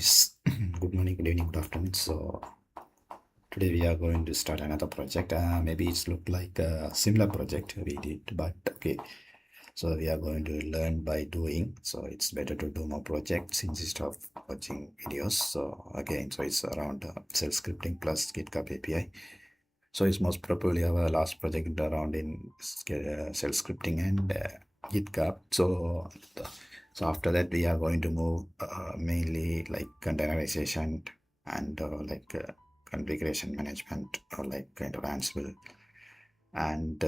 guys. Good morning, good evening, good afternoon. So today we are going to start another project. Maybe it's look like a similar project we did, but okay. So we are going to learn by doing. So it's better to do more projects instead of watching videos. So again, so it's around self-scripting plus GitHub API. So it's most probably our last project around in self-scripting and GitHub. So after that, we are going to move mainly like containerization and configuration management or like kind of Ansible. And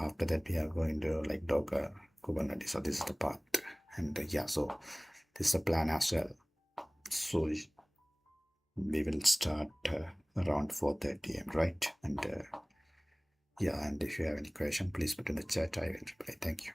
after that, we are going to like Docker, Kubernetes. So this is the part. And yeah, so this is the plan as well. So we will start around 4:30 am, right? And yeah, and if you have any question, please put in the chat. I will reply. Thank you.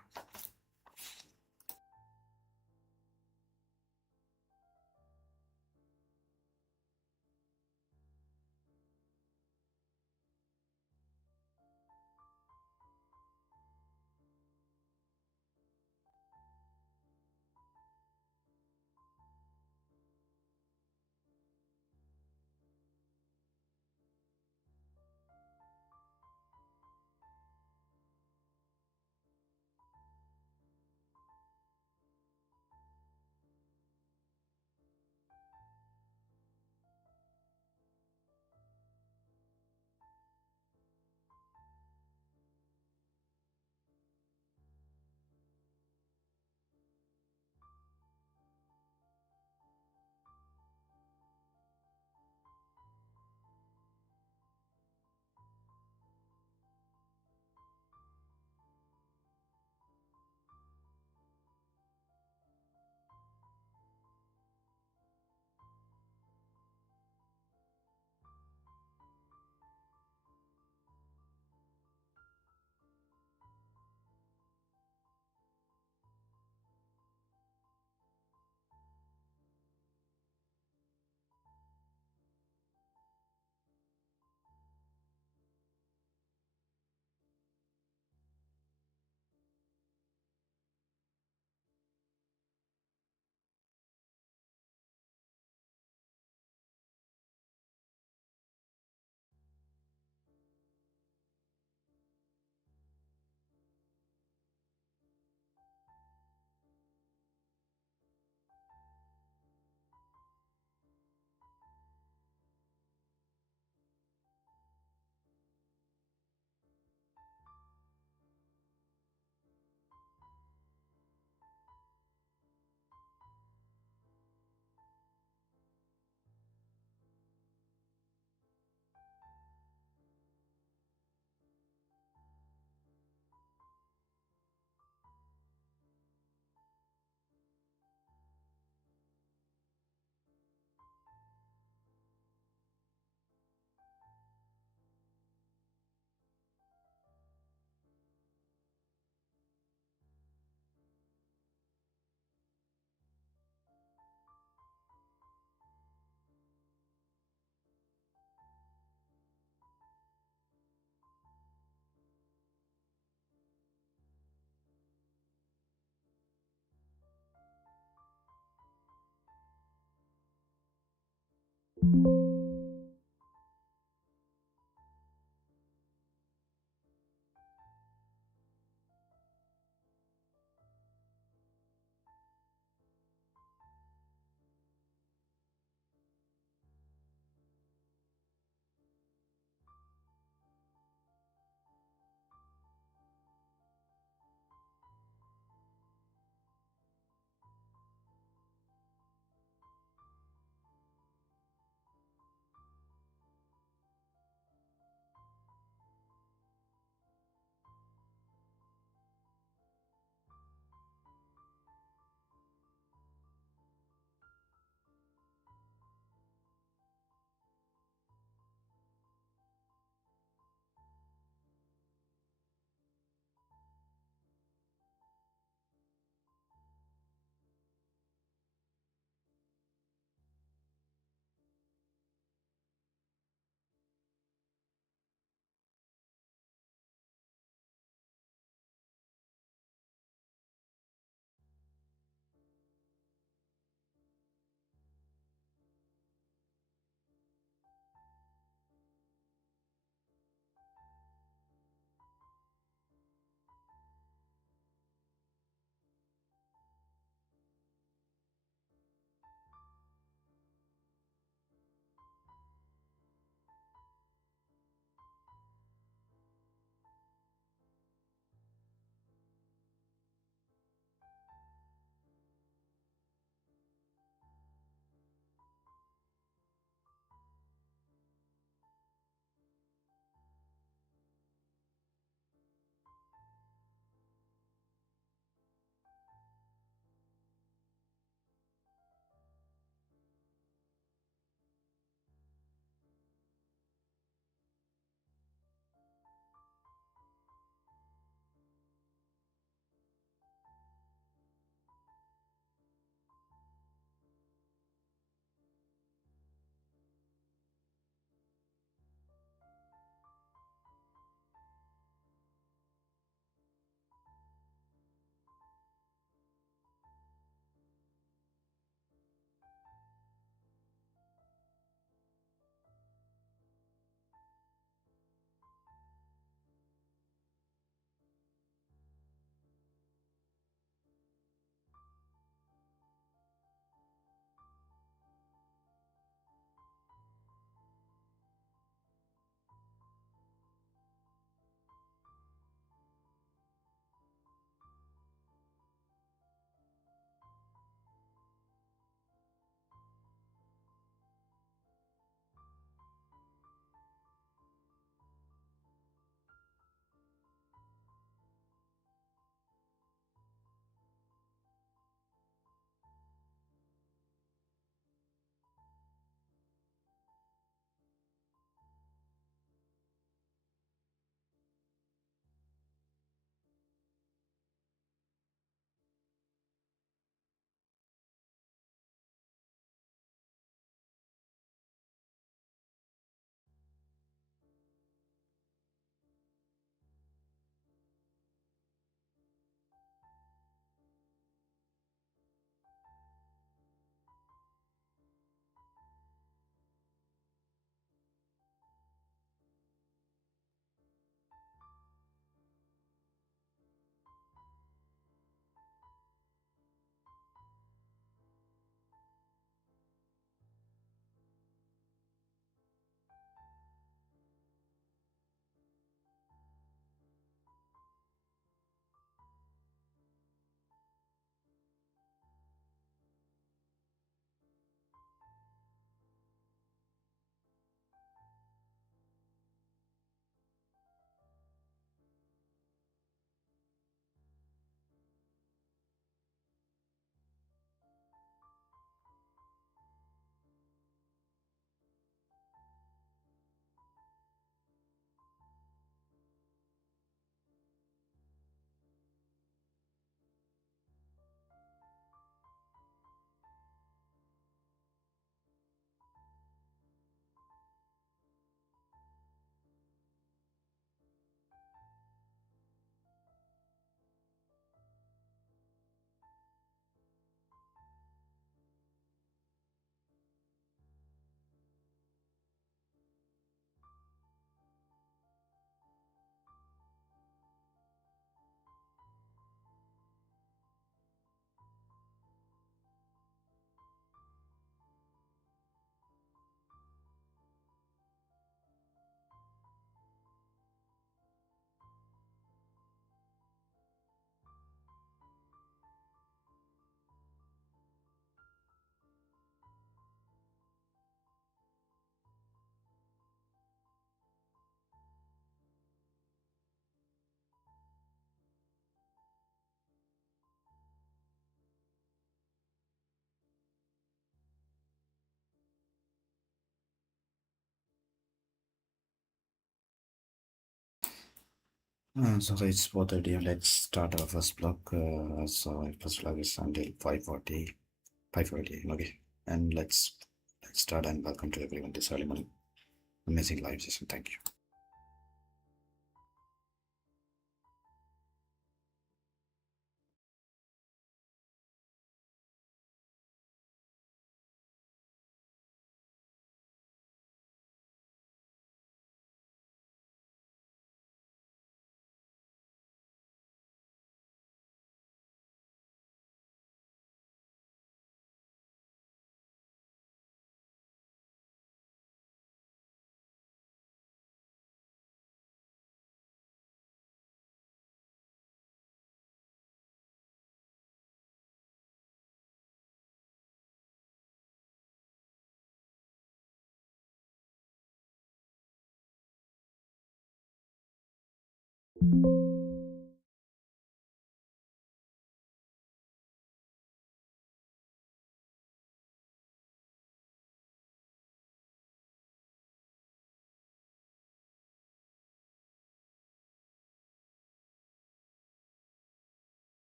So it's 4:30. Let's start our first block. So first block is until 5:40. 5:40. Okay. And let's start, and welcome to everyone this early morning amazing live session. Thank you.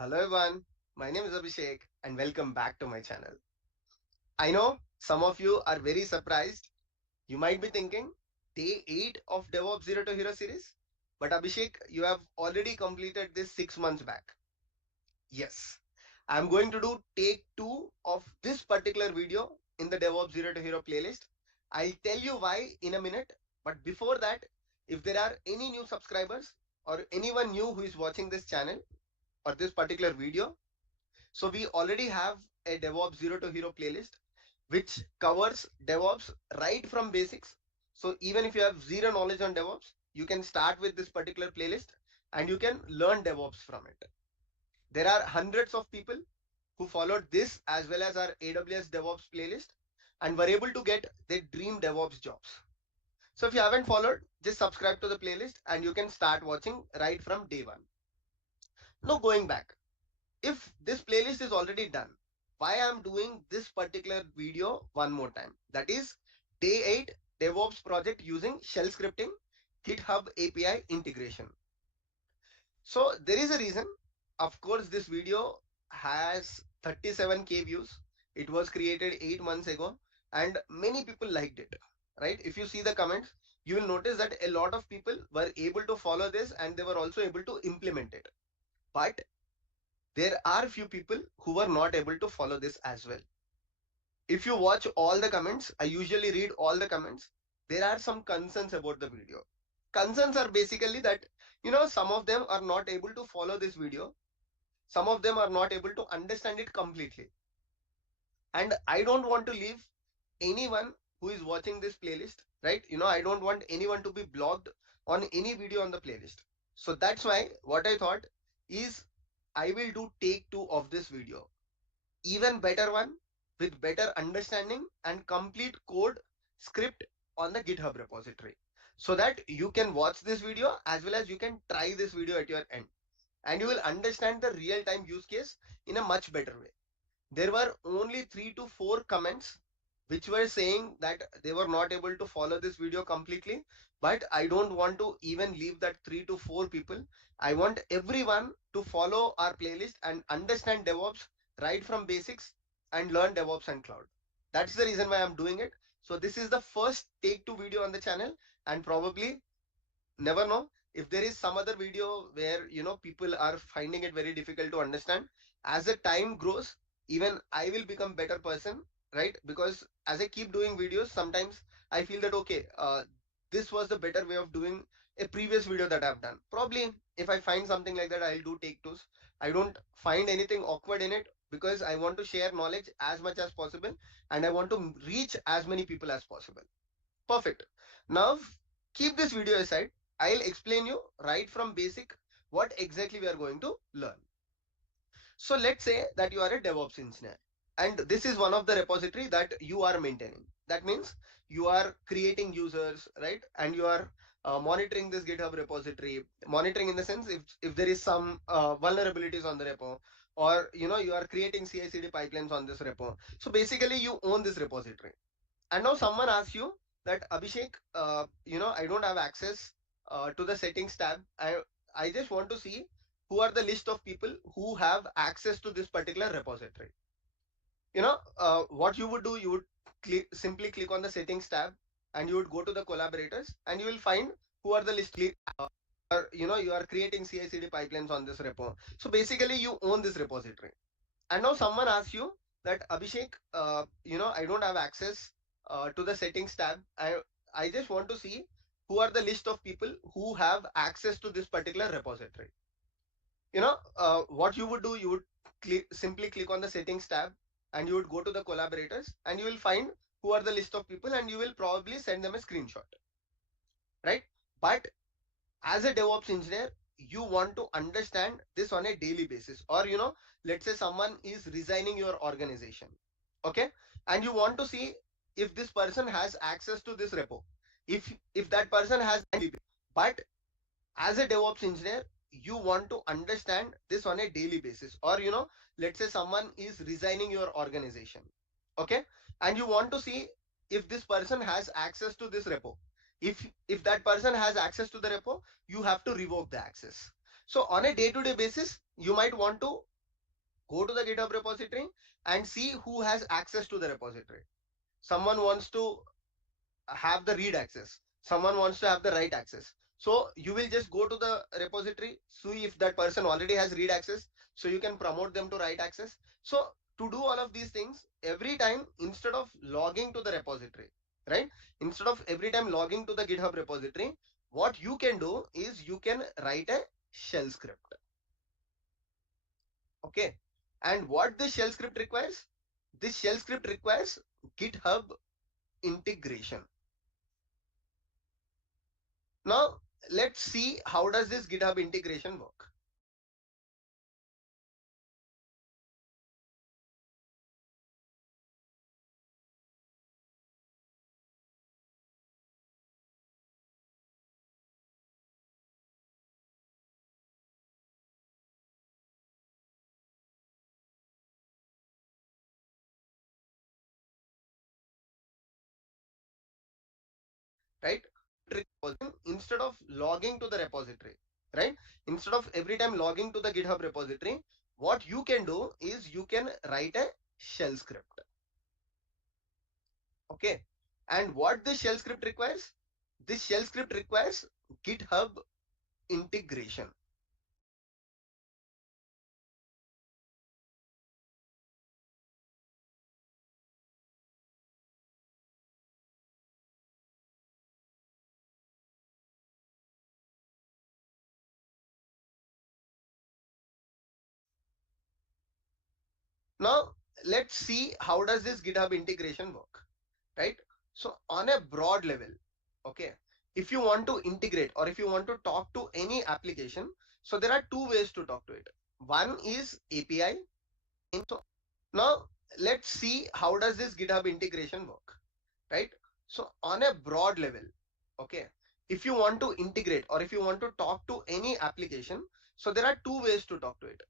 Hello everyone, my name is Abhishek and welcome back to my channel. I know some of you are very surprised. You might be thinking, day 8 of DevOps Zero to Hero series? But Abhishek, you have already completed this 6 months back. Yes, I'm going to do take 2 of this particular video in the DevOps Zero to Hero playlist. I'll tell you why in a minute, but before that, if there are any new subscribers or anyone new who is watching this channel or this particular video, so we already have a DevOps Zero to Hero playlist which covers DevOps right from basics. So even if you have zero knowledge on DevOps, you can start with this particular playlist and you can learn DevOps from it. There are hundreds of people who followed this as well as our AWS DevOps playlist and were able to get their dream DevOps jobs. So if you haven't followed, just subscribe to the playlist and you can start watching right from day one. Now going back, if this playlist is already done, why I'm doing this particular video one more time? That is day 8 DevOps project using shell scripting, GitHub API integration. So there is a reason. Of course, this video has 37K views. It was created 8 months ago and many people liked it, right? If you see the comments, you will notice that a lot of people were able to follow this and they were also able to implement it. But there are few people who were not able to follow this as well. If you watch all the comments, I usually read all the comments. There are some concerns about the video. Concerns are basically that, some of them are not able to follow this video. Some of them are not able to understand it completely. And I don't want to leave anyone who is watching this playlist, right? I don't want anyone to be blocked on any video on the playlist. So that's why what I thought is I will do take 2 of this video, even better one with better understanding and complete code script on the GitHub repository so that you can watch this video as well as you can try this video at your end and you will understand the real time use case in a much better way. There were only 3 to 4 comments which were saying that they were not able to follow this video completely, but I don't want to even leave that 3 to 4 people. I want everyone to follow our playlist and understand DevOps right from basics and learn DevOps and cloud. That's the reason why I'm doing it. So this is the first take 2 video on the channel, and probably never know if there is some other video where people are finding it very difficult to understand. As the time grows, even I will become better person, right? Because as I keep doing videos, sometimes I feel that okay, this was the better way of doing a previous video that I've done. Probably if I find something like that, I'll do take twos. I don't find anything awkward in it because I want to share knowledge as much as possible and I want to reach as many people as possible. Perfect. Now keep this video aside. I'll explain you right from basic what exactly we are going to learn. So let's say that you are a DevOps engineer and this is one of the repository that you are maintaining. That means you are creating users, right? And you are monitoring this GitHub repository, monitoring in the sense if there is some vulnerabilities on the repo, or you are creating CI/CD pipelines on this repo. So basically, you own this repository. And now someone asks you that Abhishek, I don't have access to the settings tab. I just want to see who are the list of people who have access to this particular repository. What you would do, you would simply click on the settings tab, and you would go to the collaborators, and you will find who are the list. Or you are creating CI/CD pipelines on this repo. So basically, you own this repository. And now someone asks you that Abhishek, I don't have access to the settings tab. I just want to see who are the list of people who have access to this particular repository. What you would do, you would simply click on the settings tab, and you would go to the collaborators, and you will find who are the list of people, and you will probably send them a screenshot, right? But as a DevOps engineer, you want to understand this on a daily basis. Or let's say someone is resigning your organization, okay, and you want to see if this person has access to this repo. If that person has, but as a DevOps engineer, you want to understand this on a daily basis. Or let's say someone is resigning your organization, okay, and you want to see if this person has access to this repo. If that person has access to the repo, you have to revoke the access. So on a day-to-day basis, you might want to go to the GitHub repository and see who has access to the repository. Someone wants to have the read access, someone wants to have the write access. So you will just go to the repository, see if that person already has read access, so you can promote them to write access. So to do all of these things, every time, instead of logging to the repository, right, instead of every time logging to the GitHub repository, what you can do is you can write a shell script. Okay, and what this shell script requires, this shell script requires GitHub integration. Now, let's see how does this GitHub integration work. Right? Instead of logging to the repository, right? Instead of every time logging to the GitHub repository, what you can do is you can write a shell script. Okay. And what this shell script requires? This shell script requires GitHub integration. Now, let's see how does this GitHub integration work, right? So on a broad level, okay, if you want to integrate or if you want to talk to any application, so there are two ways to talk to it. One is API. So now let's see how does this GitHub integration work, right? So on a broad level, okay, if you want to integrate or if you want to talk to any application, so there are two ways to talk to it.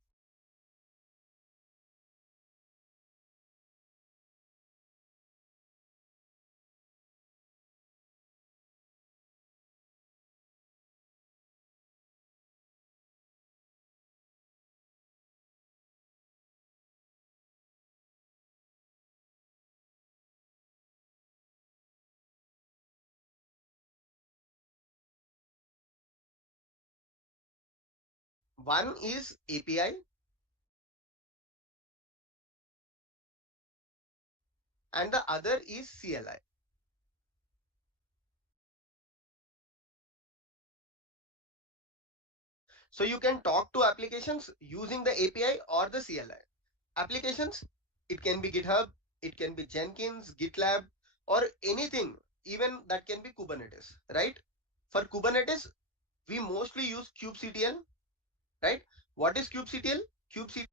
One is API and the other is CLI. So you can talk to applications using the API or the CLI. Applications, it can be GitHub, it can be Jenkins, GitLab, or anything, even that can be Kubernetes, right? For Kubernetes, we mostly use kubectl, right? What is kubectl? Kubectl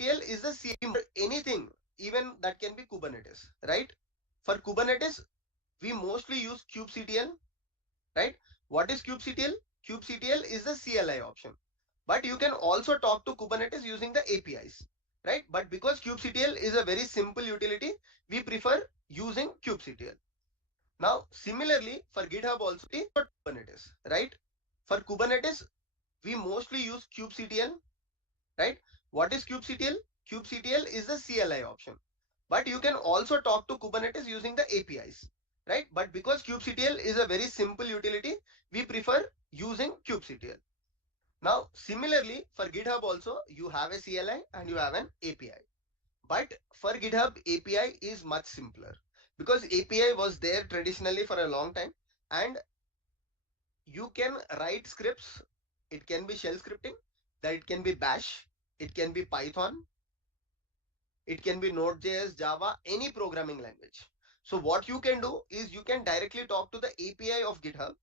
kubectl is the CLI for anything, even that can be Kubernetes, right? For Kubernetes, we mostly use kubectl, right? What is kubectl? Kubectl is the CLI option, but you can also talk to Kubernetes using the APIs, right? But because kubectl is a very simple utility, we prefer using kubectl. Now, similarly, for GitHub also, Kubernetes, right? For Kubernetes, we mostly use kubectl, right? What is kubectl? Kubectl is the CLI option, but you can also talk to Kubernetes using the APIs, right? But because kubectl is a very simple utility, we prefer using kubectl. Now, similarly, for GitHub also, you have a CLI and you have an API. But for GitHub, API is much simpler because API was there traditionally for a long time, and you can write scripts. It can be shell scripting, that it can be Bash, it can be Python, it can be Node.js, Java, any programming language. So what you can do is you can directly talk to the API of GitHub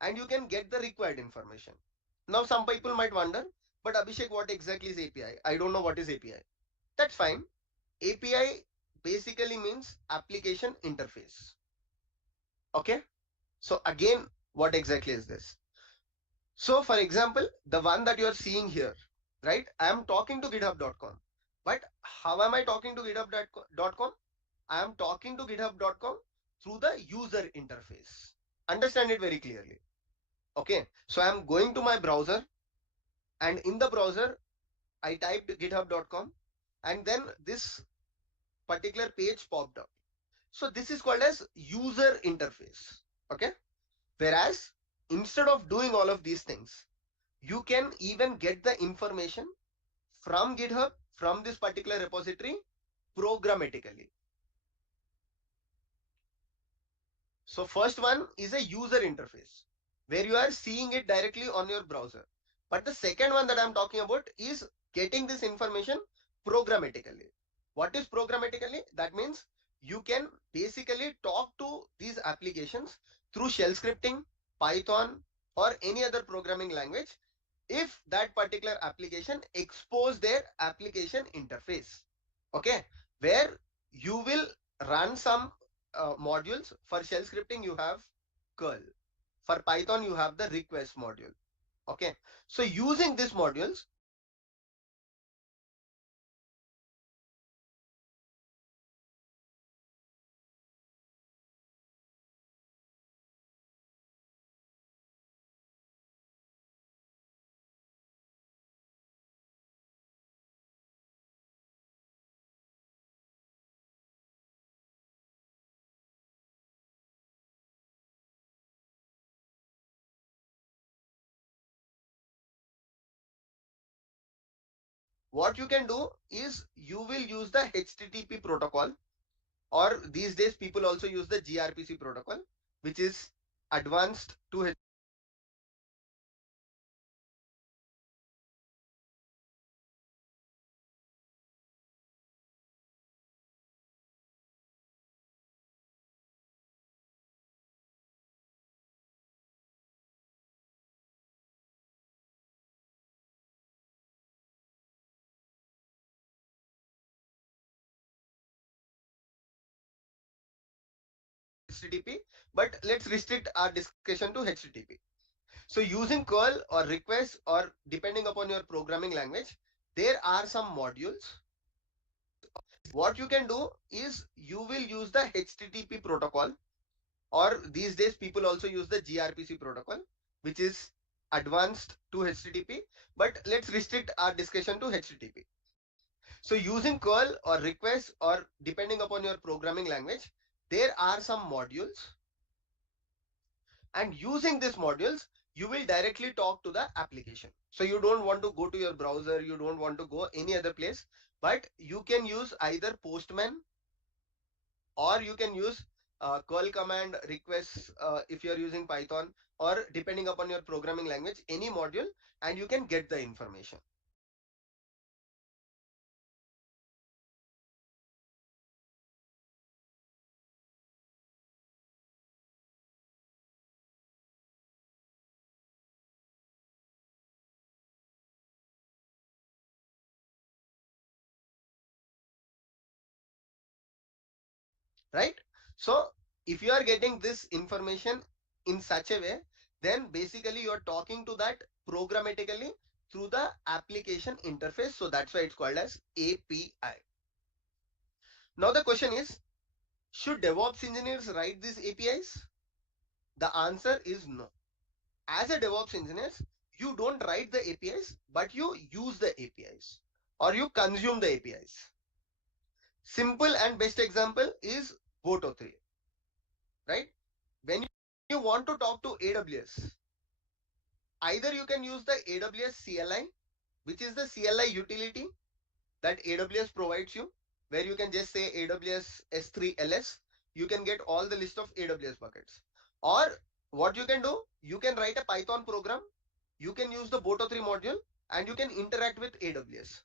and you can get the required information. Now some people might wonder, but Abhishek, what exactly is API? I don't know what is API. That's fine. API basically means application interface. Okay. So again, what exactly is this? So for example, the one that you are seeing here, right? I am talking to github.com. But how am I talking to github.com? I am talking to github.com through the user interface. Understand it very clearly. Okay. So I am going to my browser, and in the browser, I typed github.com, and then this particular page popped up. So this is called as user interface. Okay. Whereas instead of doing all of these things, you can even get the information from GitHub, from this particular repository, programmatically. So first one is a user interface where you are seeing it directly on your browser. But the second one that I'm talking about is getting this information programmatically. What is programmatically? That means you can basically talk to these applications through shell scripting, Python, or any other programming language if that particular application expose their application interface. Okay, where you will run some modules. For shell scripting you have curl, for Python you have the request module. Okay, so using these modules, what you can do is you will use the HTTP protocol, or these days people also use the gRPC protocol, which is advanced to HTTP, but let's restrict our discussion to HTTP. So using curl or request, or depending upon your programming language, there are some modules. What you can do is you will use the HTTP protocol, or these days people also use the gRPC protocol, which is advanced to HTTP, but let's restrict our discussion to HTTP. So using curl or request, or depending upon your programming language, there are some modules, and using these modules you will directly talk to the application. So you don't want to go to your browser, you don't want to go any other place, but you can use either Postman, or you can use curl command requests if you are using Python, or depending upon your programming language, any module, and you can get the information. right? So if you are getting this information in such a way, then basically you are talking to that programmatically through the application interface. So that's why it's called as API. Now the question is, should DevOps engineers write these APIs? The answer is no. As a DevOps engineer, you don't write the APIs, but you use the APIs or you consume the APIs. Simple and best example is Boto3, right? When you want to talk to AWS, either you can use the AWS CLI, which is the CLI utility that AWS provides you, where you can just say AWS S3 LS. You can get all the list of AWS buckets. Or what you can do, you can write a Python program, you can use the Boto3 module, and you can interact with AWS.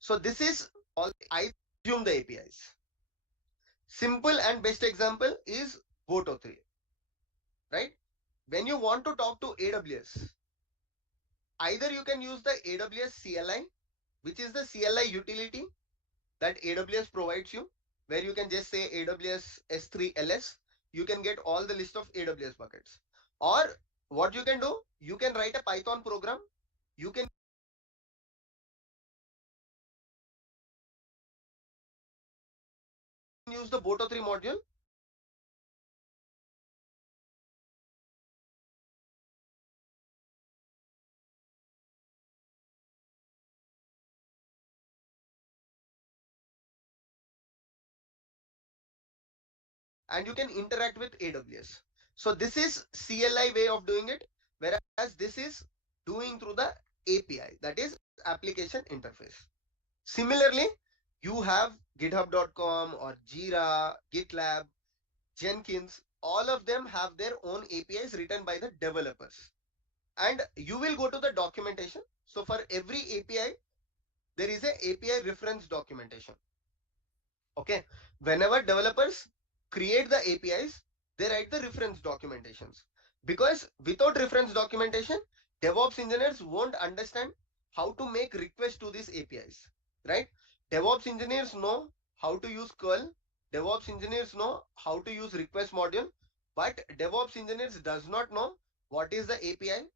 So this is all I consume the APIs. Simple and best example is Boto3, right? When you want to talk to AWS, either you can use the AWS CLI, which is the CLI utility that AWS provides you, where you can just say AWS S3 LS. You can get all the list of AWS buckets. Or what you can do, you can write a Python program, you can use the Boto3 module, and you can interact with AWS. So this is CLI way of doing it, whereas this is doing through the API, that is application interface. Similarly, you have github.com or Jira, GitLab, Jenkins, all of them have their own APIs written by the developers. And you will go to the documentation. So for every API, there is a API reference documentation. Okay. Whenever developers create the APIs, they write the reference documentations. Because without reference documentation, DevOps engineers won't understand how to make requests to these APIs. Right? DevOps engineers know how to use curl. DevOps engineers know how to use request module. But DevOps engineers does not know what is the API.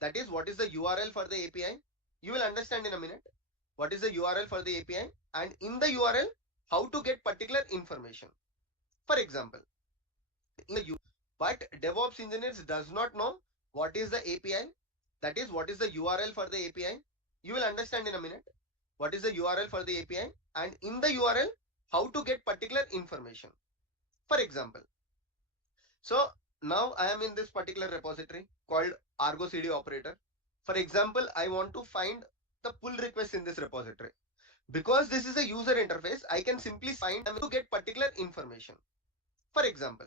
That is, what is the URL for the API. You will understand in a minute what is the URL for the API, and in the URL how to get particular information. For example, but DevOps engineers does not know what is the API, that is what is the URL for the API. You will understand in a minute what is the URL for the API, and in the URL how to get particular information. For example, so now I am in this particular repository called Argo CD operator. For example, I want to find the pull request in this repository. Because this is a user interface, I can simply find to get particular information. For example,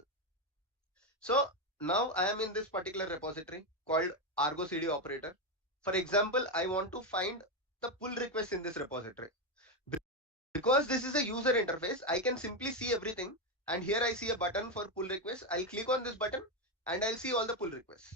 so now I am in this particular repository called Argo CD operator. For example, I want to find the pull request in this repository. Because this is a user interface, I can simply see everything. And here I see a button for pull request. I'll click on this button and I'll see all the pull requests.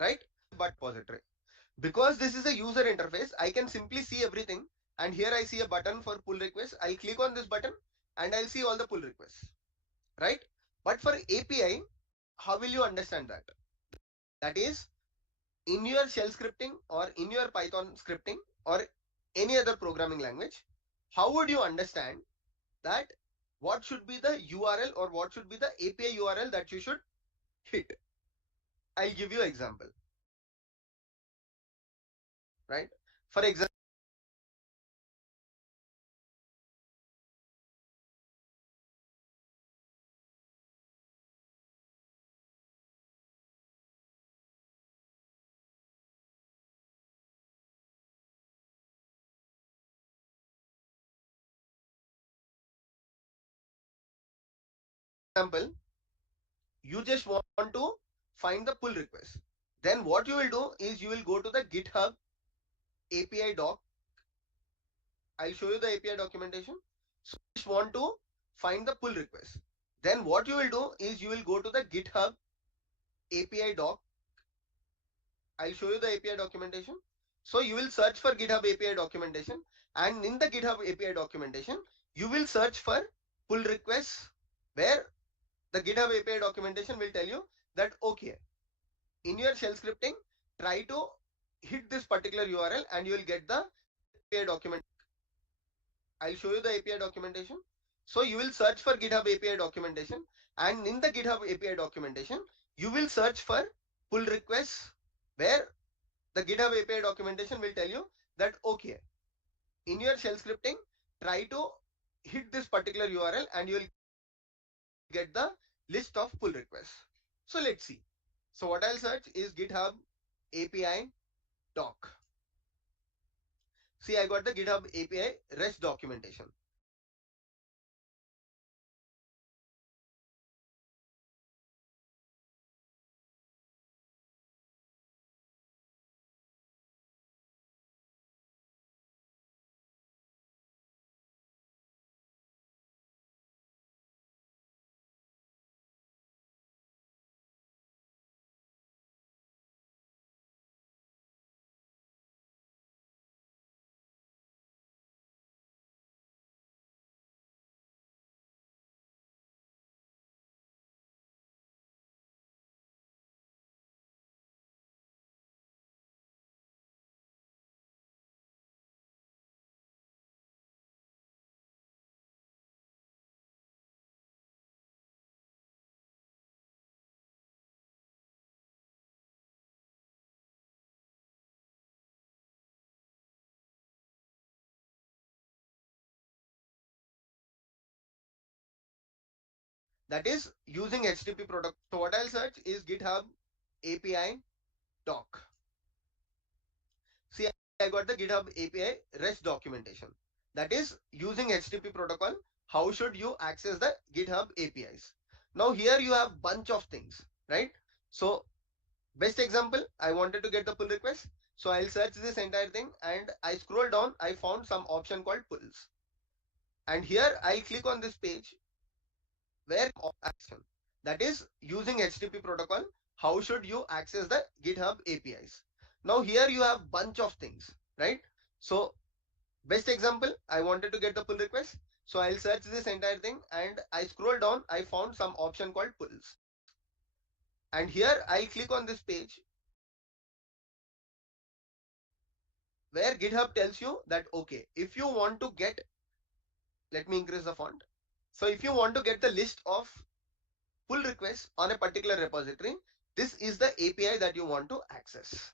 right? But repository. Because this is a user interface, I can simply see everything. And here I see a button for pull request. I'll click on this button and I'll see all the pull requests, right? But for API, how will you understand that? That is, in your shell scripting or in your Python scripting or any other programming language, how would you understand that what should be the URL or what should be the API URL that you should hit? I'll give you an example, right? For example, you just want to find the pull request. Then what you will do is you will go to the GitHub API doc. I'll show you the API documentation. So you just want to find the pull request. Then what you will do is you will go to the GitHub API doc. I'll show you the API documentation. So you will search for GitHub API documentation, and in the GitHub API documentation, you will search for pull requests, where the GitHub API documentation will tell you that okay, in your shell scripting, try to hit this particular URL and you will get the API document. I'll show you the API documentation. So you will search for GitHub API documentation, and in the GitHub API documentation, you will search for pull requests, where the GitHub API documentation will tell you that okay, in your shell scripting, try to hit this particular URL and you will get the list of pull requests. So let's see. So what I'll search is GitHub API doc. See, I got the GitHub API REST documentation. That is using HTTP protocol. So what I'll search is GitHub API doc. See, I got the GitHub API REST documentation. That is using HTTP protocol. How should you access the GitHub APIs? Now here you have bunch of things, right? So best example, I wanted to get the pull request. So I'll search this entire thing and I scroll down. I found some option called pulls. And here I'll click on this page where action, that is using HTTP protocol, how should you access the GitHub APIs? Now here you have bunch of things, right? So best example, I wanted to get the pull request. So I'll search this entire thing and I scroll down. I found some option called pulls. And here I'll click on this page where GitHub tells you that okay, if you want to get, let me increase the font. So if you want to get the list of pull requests on a particular repository, this is the API that you want to access.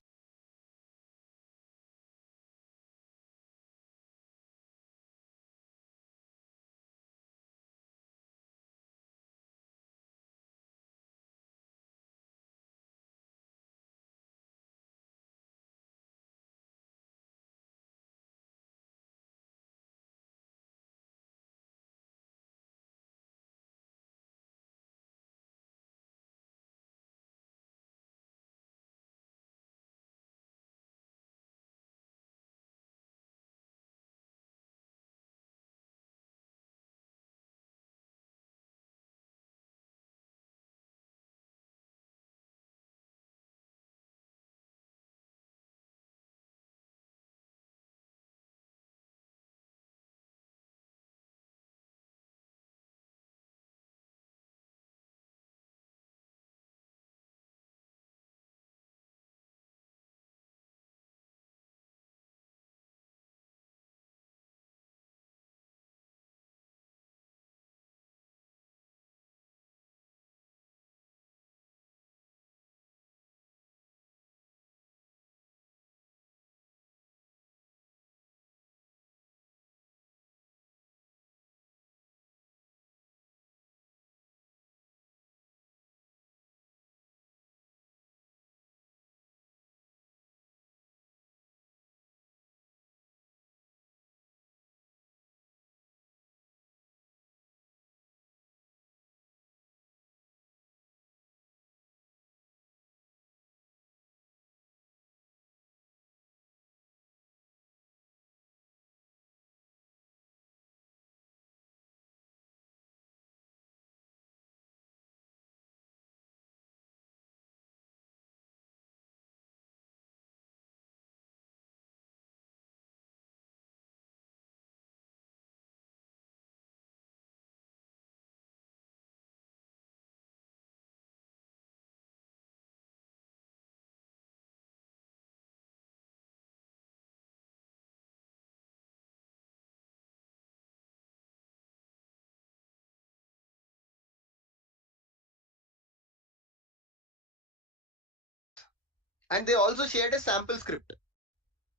And they also shared a sample script,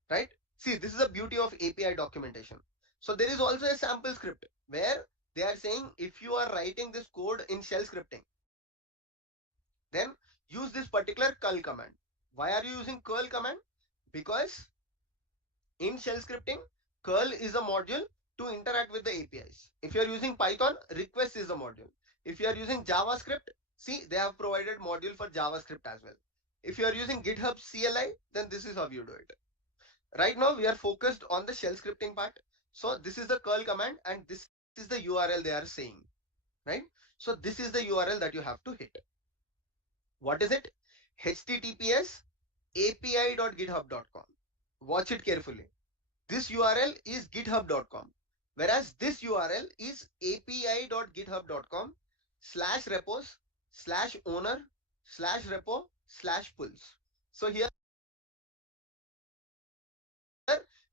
right? See, this is the beauty of API documentation. So there is also a sample script where they are saying if you are writing this code in shell scripting, then use this particular curl command. Why are you using curl command? Because in shell scripting, curl is a module to interact with the APIs. If you are using Python, request is a module. If you are using JavaScript, see, they have provided module for JavaScript as well. If you are using GitHub CLI, then this is how you do it. Right now, we are focused on the shell scripting part. So this is the curl command and this is the URL they are saying, right? So this is the URL that you have to hit. What is it? HTTPS api.github.com. Watch it carefully. This URL is github.com, whereas this URL is api.github.com /repos /owner /repo /pulls. So here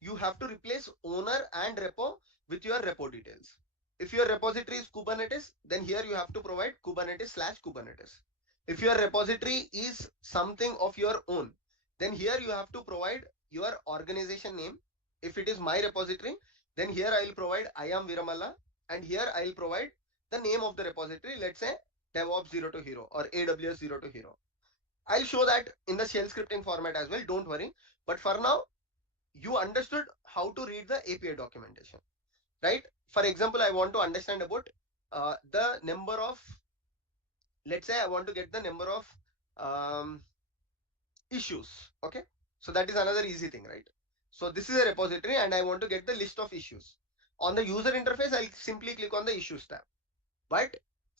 you have to replace owner and repo with your repo details. If your repository is Kubernetes, then here you have to provide Kubernetes /Kubernetes. If your repository is something of your own, then here you have to provide your organization name. If it is my repository, then here I will provide I am Viramalla, and here I will provide the name of the repository, let's say DevOps 0 to Hero or AWS 0 to Hero. I'll show that in the shell scripting format as well, don't worry. But for now, you understood how to read the API documentation, right? For example, I want to understand about the number of, let's say I want to get the number of issues, okay? So that is another easy thing, right? So this is a repository and I want to get the list of issues. On the user interface, I'll simply click on the issues tab. But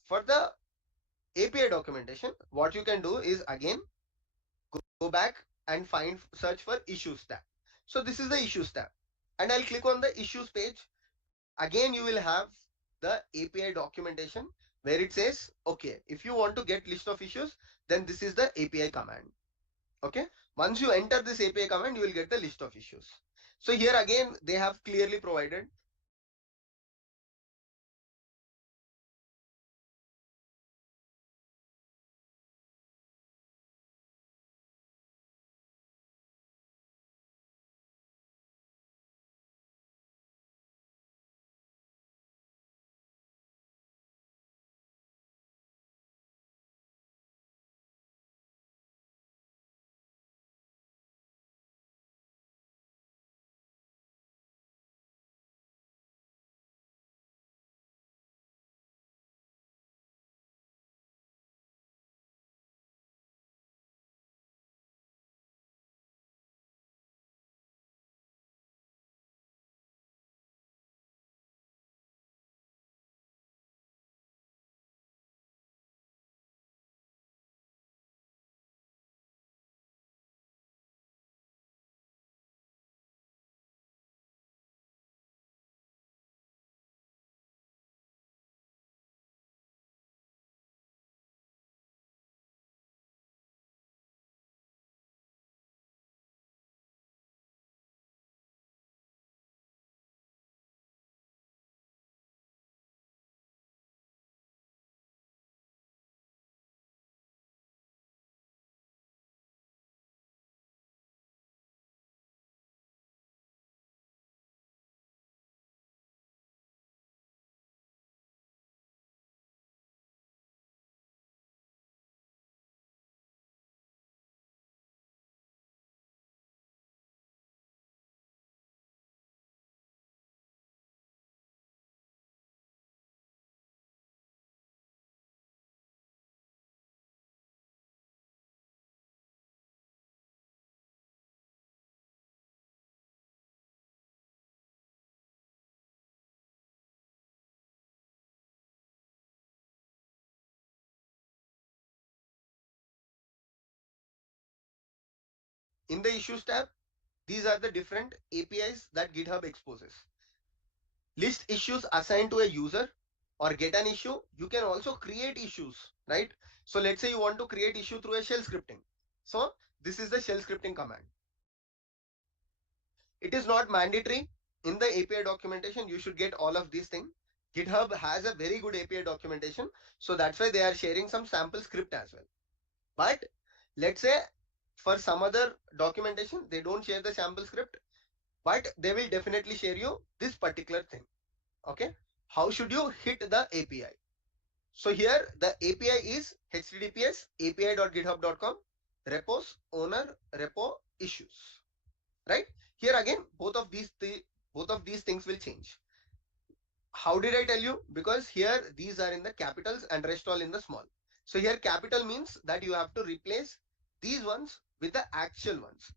for the API documentation, what you can do is again, go back and search for issues tab. So this is the issues tab and I'll click on the issues page. Again, you will have the API documentation where it says, okay, if you want to get list of issues, then this is the API command. Okay. Once you enter this API command, you will get the list of issues. So here again, they have clearly provided in the issues tab, these are the different APIs that GitHub exposes. List issues assigned to a user or get an issue. You can also create issues, right? So let's say you want to create issue through a shell scripting. So this is the shell scripting command. It is not mandatory. In the API documentation, you should get all of these things. GitHub has a very good API documentation. So that's why they are sharing some sample script as well. But let's say for some other documentation, they don't share the sample script, but they will definitely share you this particular thing. Okay. How should you hit the API? So here the API is https api.github.com repos owner repo issues. Right? Here again, both of these things will change. How did I tell you? Because here these are in the capitals and rest all in the small. So here capital means that you have to replace these ones with the actual ones.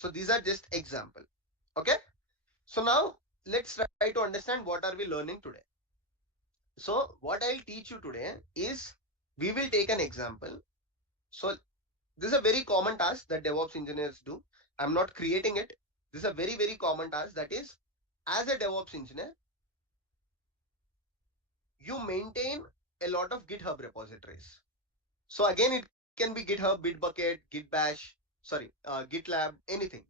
So these are just example. Okay. So now let's try to understand what are we learning today. So what I'll teach you today is we will take an example. So this is a very common task that DevOps engineers do. I'm not creating it. This is a very, very common task, that is, as a DevOps engineer, you maintain a lot of GitHub repositories. So again, it can be GitHub, Bitbucket, Gitbash, sorry, GitLab, anything.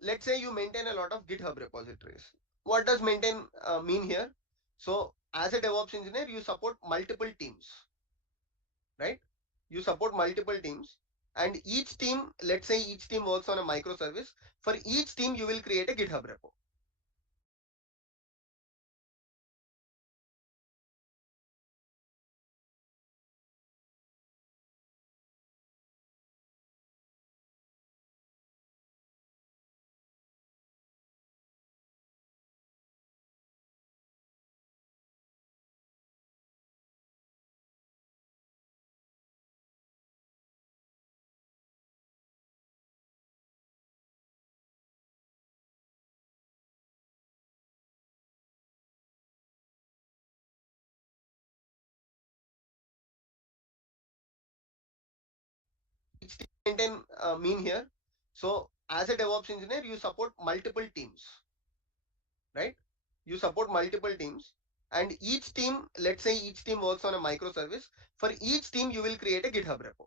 Let's say you maintain a lot of GitHub repositories. What does maintain mean here? So as a DevOps engineer, you support multiple teams, right? You support multiple teams, and each team, let's say each team works on a microservice. For each team, you will create a GitHub repo. Each team maintain mean here. So as a DevOps engineer, you support multiple teams, right? You support multiple teams, and each team, let's say each team works on a microservice. For each team, you will create a GitHub repo.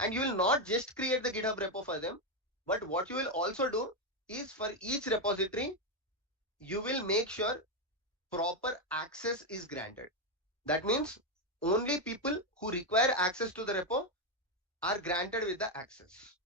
And you will not just create the GitHub repo for them, but what you will also do is for each repository, you will make sure proper access is granted. That means only people who require access to the repo are granted with the access.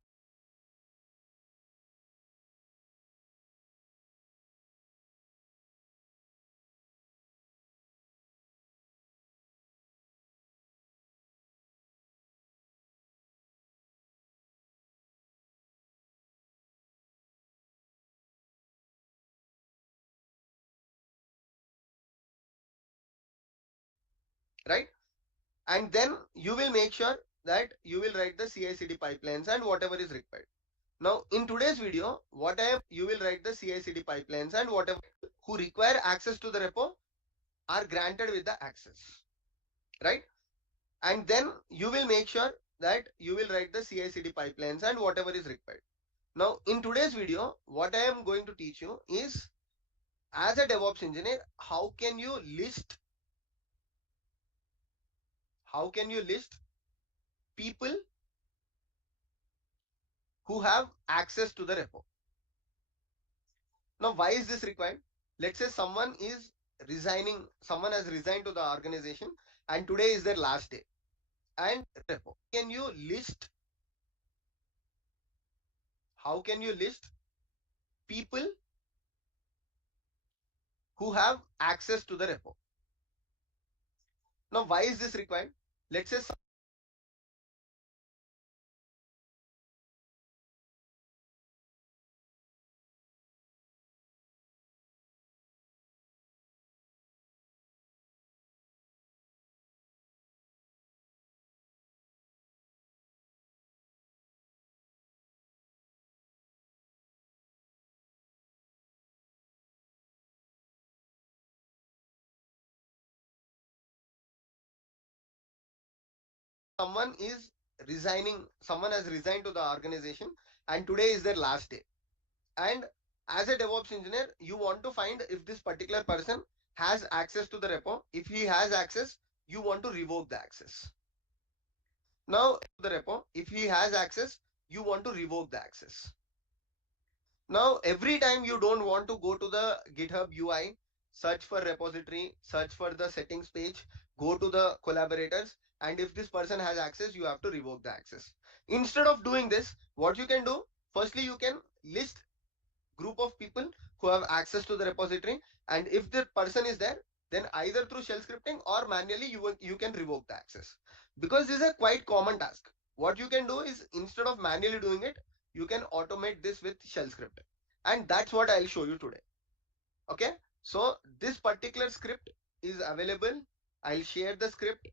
Right? And then you will make sure that you will write the CI/CD pipelines and whatever is required. Now, in today's video, what I am, you will write the CI/CD pipelines and whatever who require access to the repo are granted with the access, right? And then you will make sure that you will write the CI/CD pipelines and whatever is required. Now, in today's video, what I am going to teach you is, as a DevOps engineer, how can you list people who have access to the repo. Now, why is this required? Let's say someone is resigning, someone has resigned to the organization, and today is their last day. And repo. Can you list? How can you list people who have access to the repo? Now, why is this required? Let's say someone is resigning, someone has resigned to the organization, and today is their last day. And as a DevOps engineer, you want to find if this particular person has access to the repo. If he has access, you want to revoke the access. Now, the repo, if he has access, you want to revoke the access. Now, every time you don't want to go to the GitHub UI, search for repository, search for the settings page, go to the collaborators, and if this person has access, you have to revoke the access. Instead of doing this, what you can do, firstly, you can list group of people who have access to the repository, and if the person is there, then either through shell scripting or manually you can revoke the access, because this is a quite common task. What you can do is, instead of manually doing it, you can automate this with shell script, and that's what I'll show you today. Okay, so this particular script is available. I'll share the script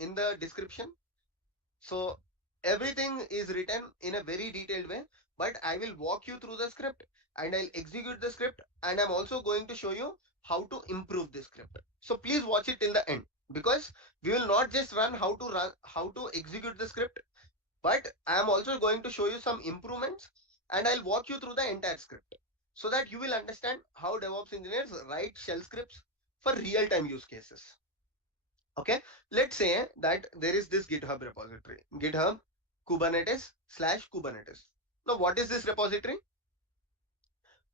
in the description. So everything is written in a very detailed way, but I will walk you through the script and I'll execute the script, and I'm also going to show you how to improve the script. So please watch it till the end, because we will not just how to execute the script, but I am also going to show you some improvements, and I'll walk you through the entire script so that you will understand how DevOps engineers write shell scripts for real-time use cases. Okay, let's say that there is this GitHub repository, GitHub Kubernetes/Kubernetes. Now, what is this repository?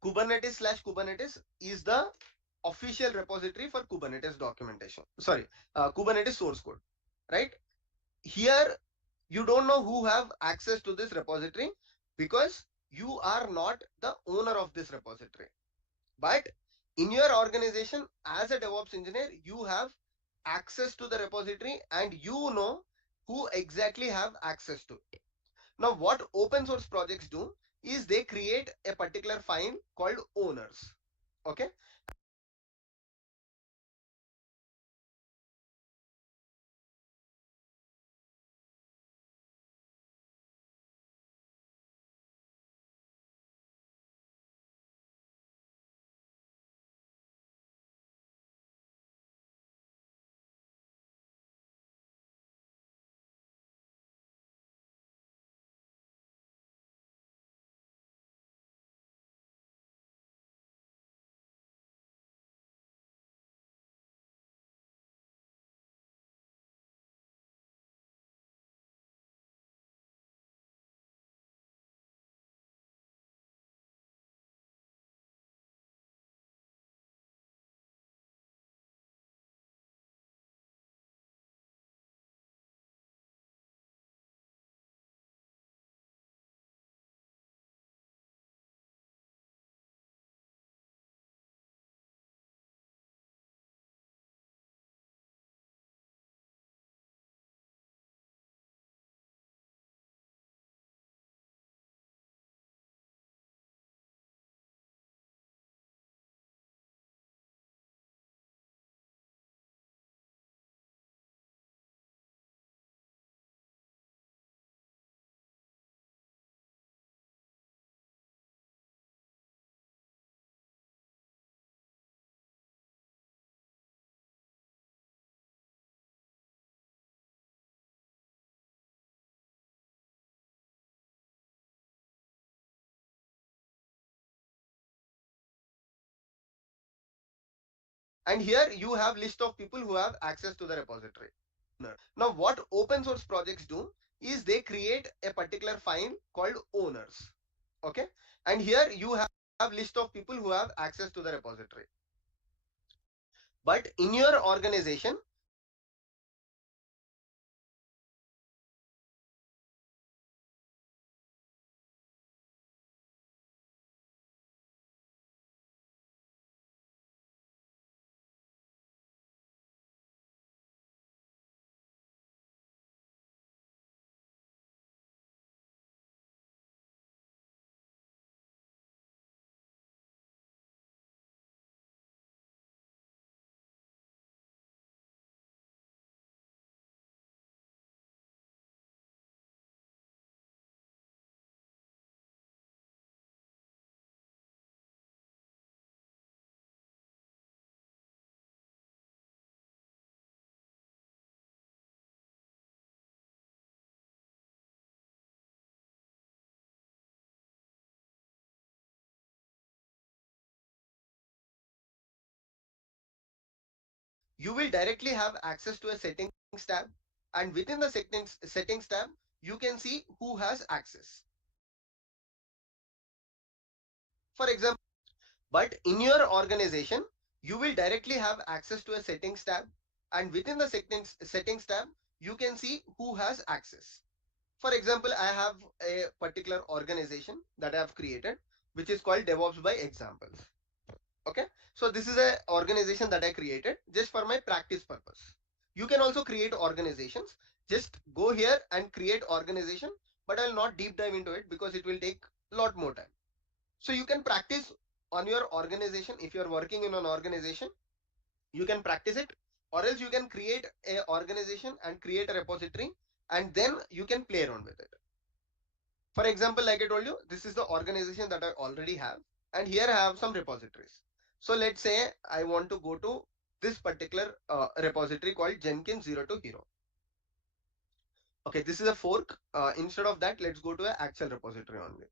Kubernetes/Kubernetes is the official repository for Kubernetes documentation. Sorry, Kubernetes source code, right? Here, you don't know who have access to this repository because you are not the owner of this repository. But in your organization, as a DevOps engineer, you have access to the repository and you know who exactly have access to it. Now, what open source projects do is they create a particular file called owners. Okay. And here you have list of people who have access to the repository. Now, what open source projects do is they create a particular file called owners. Okay, and here you have list of people who have access to the repository. But in your organization, you will directly have access to a settings tab, and within the settings tab, you can see who has access. For example, but in your organization, you will directly have access to a settings tab, and within the settings tab, you can see who has access. For example, I have a particular organization that I have created, which is called DevOps by examples. Okay, so this is a organization that I created just for my practice purpose. You can also create organizations. Just go here and create organization, but I'll not deep dive into it because it will take a lot more time. So you can practice on your organization. If you're working in an organization, you can practice it, or else you can create a organization and create a repository, and then you can play around with it. For example, like I told you, this is the organization that I already have, and here I have some repositories. So let's say I want to go to this particular repository called Jenkins 0 to Hero. Okay, this is a fork. Instead of that, let's go to an actual repository only.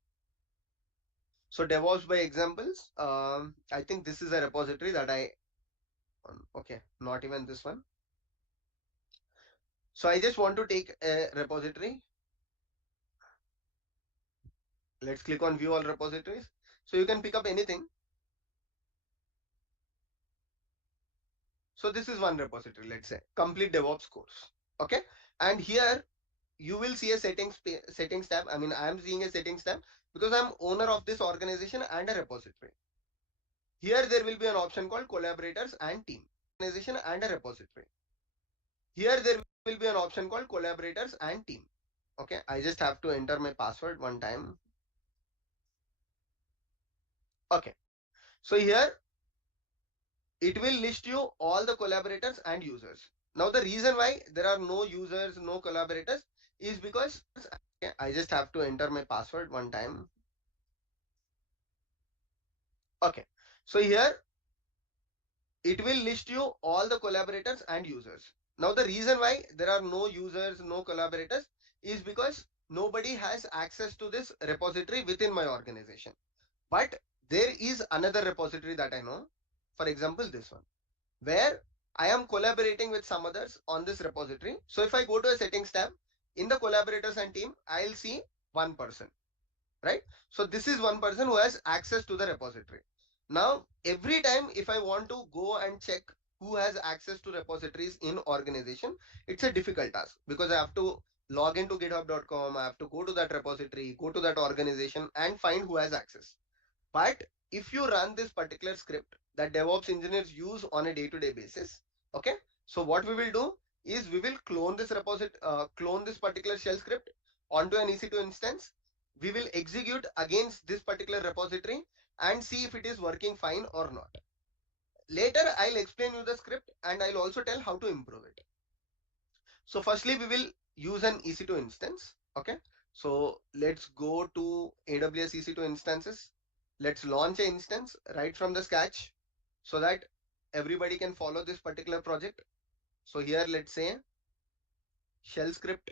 So DevOps by examples. I think this is a repository that okay, not even this one. So I just want to take a repository. Let's click on view all repositories. So you can pick up anything. So this is one repository, let's say complete DevOps course. Okay, and here you will see a settings tab. I mean, I am seeing a settings tab because I'm owner of this organization and a repository. Here there will be an option called collaborators and team. Organization and a repository. Here there will be an option called collaborators and team. Okay, I just have to enter my password one time. Okay, so here it will list you all the collaborators and users. Now the reason why there are no users, no collaborators is because okay, I just have to enter my password one time. Okay, so here it will list you all the collaborators and users. Now the reason why there are no users, no collaborators is because nobody has access to this repository within my organization. But there is another repository that I know, for example this one, where I am collaborating with some others on this repository. So if I go to a settings tab, in the collaborators and team, I'll see one person, right? So this is one person who has access to the repository. Now, every time if I want to go and check who has access to repositories in organization, it's a difficult task because I have to log into github.com, I have to go to that repository, go to that organization and find who has access. But if you run this particular script that DevOps engineers use on a day-to-day basis, okay, so what we will do is we will clone this clone this particular shell script onto an EC2 instance. We will execute against this particular repository and see if it is working fine or not. Later, I'll explain you the script and I'll also tell how to improve it. So firstly, we will use an EC2 instance. Okay. So let's go to AWS EC2 instances. Let's launch an instance right from the scratch so that everybody can follow this particular project. So here, let's say shell script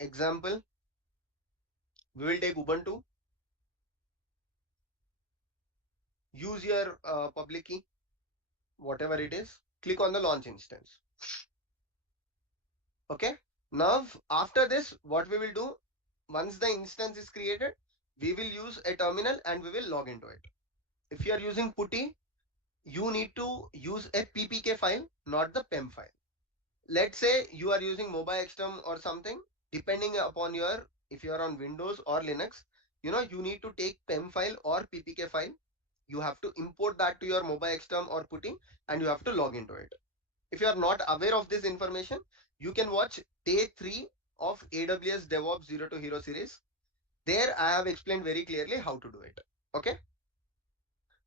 example. We will take Ubuntu. Use your public key, whatever it is. Click on the launch instance. Okay. Now, after this, what we will do, once the instance is created, we will use a terminal and we will log into it. If you are using putty, you need to use a ppk file, not the pem file. Let's say you are using mobile xterm or something, depending upon your, if you are on Windows or Linux, you need to take pem file or ppk file. You have to import that to your mobile xterm or putty, and you have to log into it. If you are not aware of this information, you can watch day 3 of AWS DevOps Zero to Hero series. There I have explained very clearly how to do it. Okay.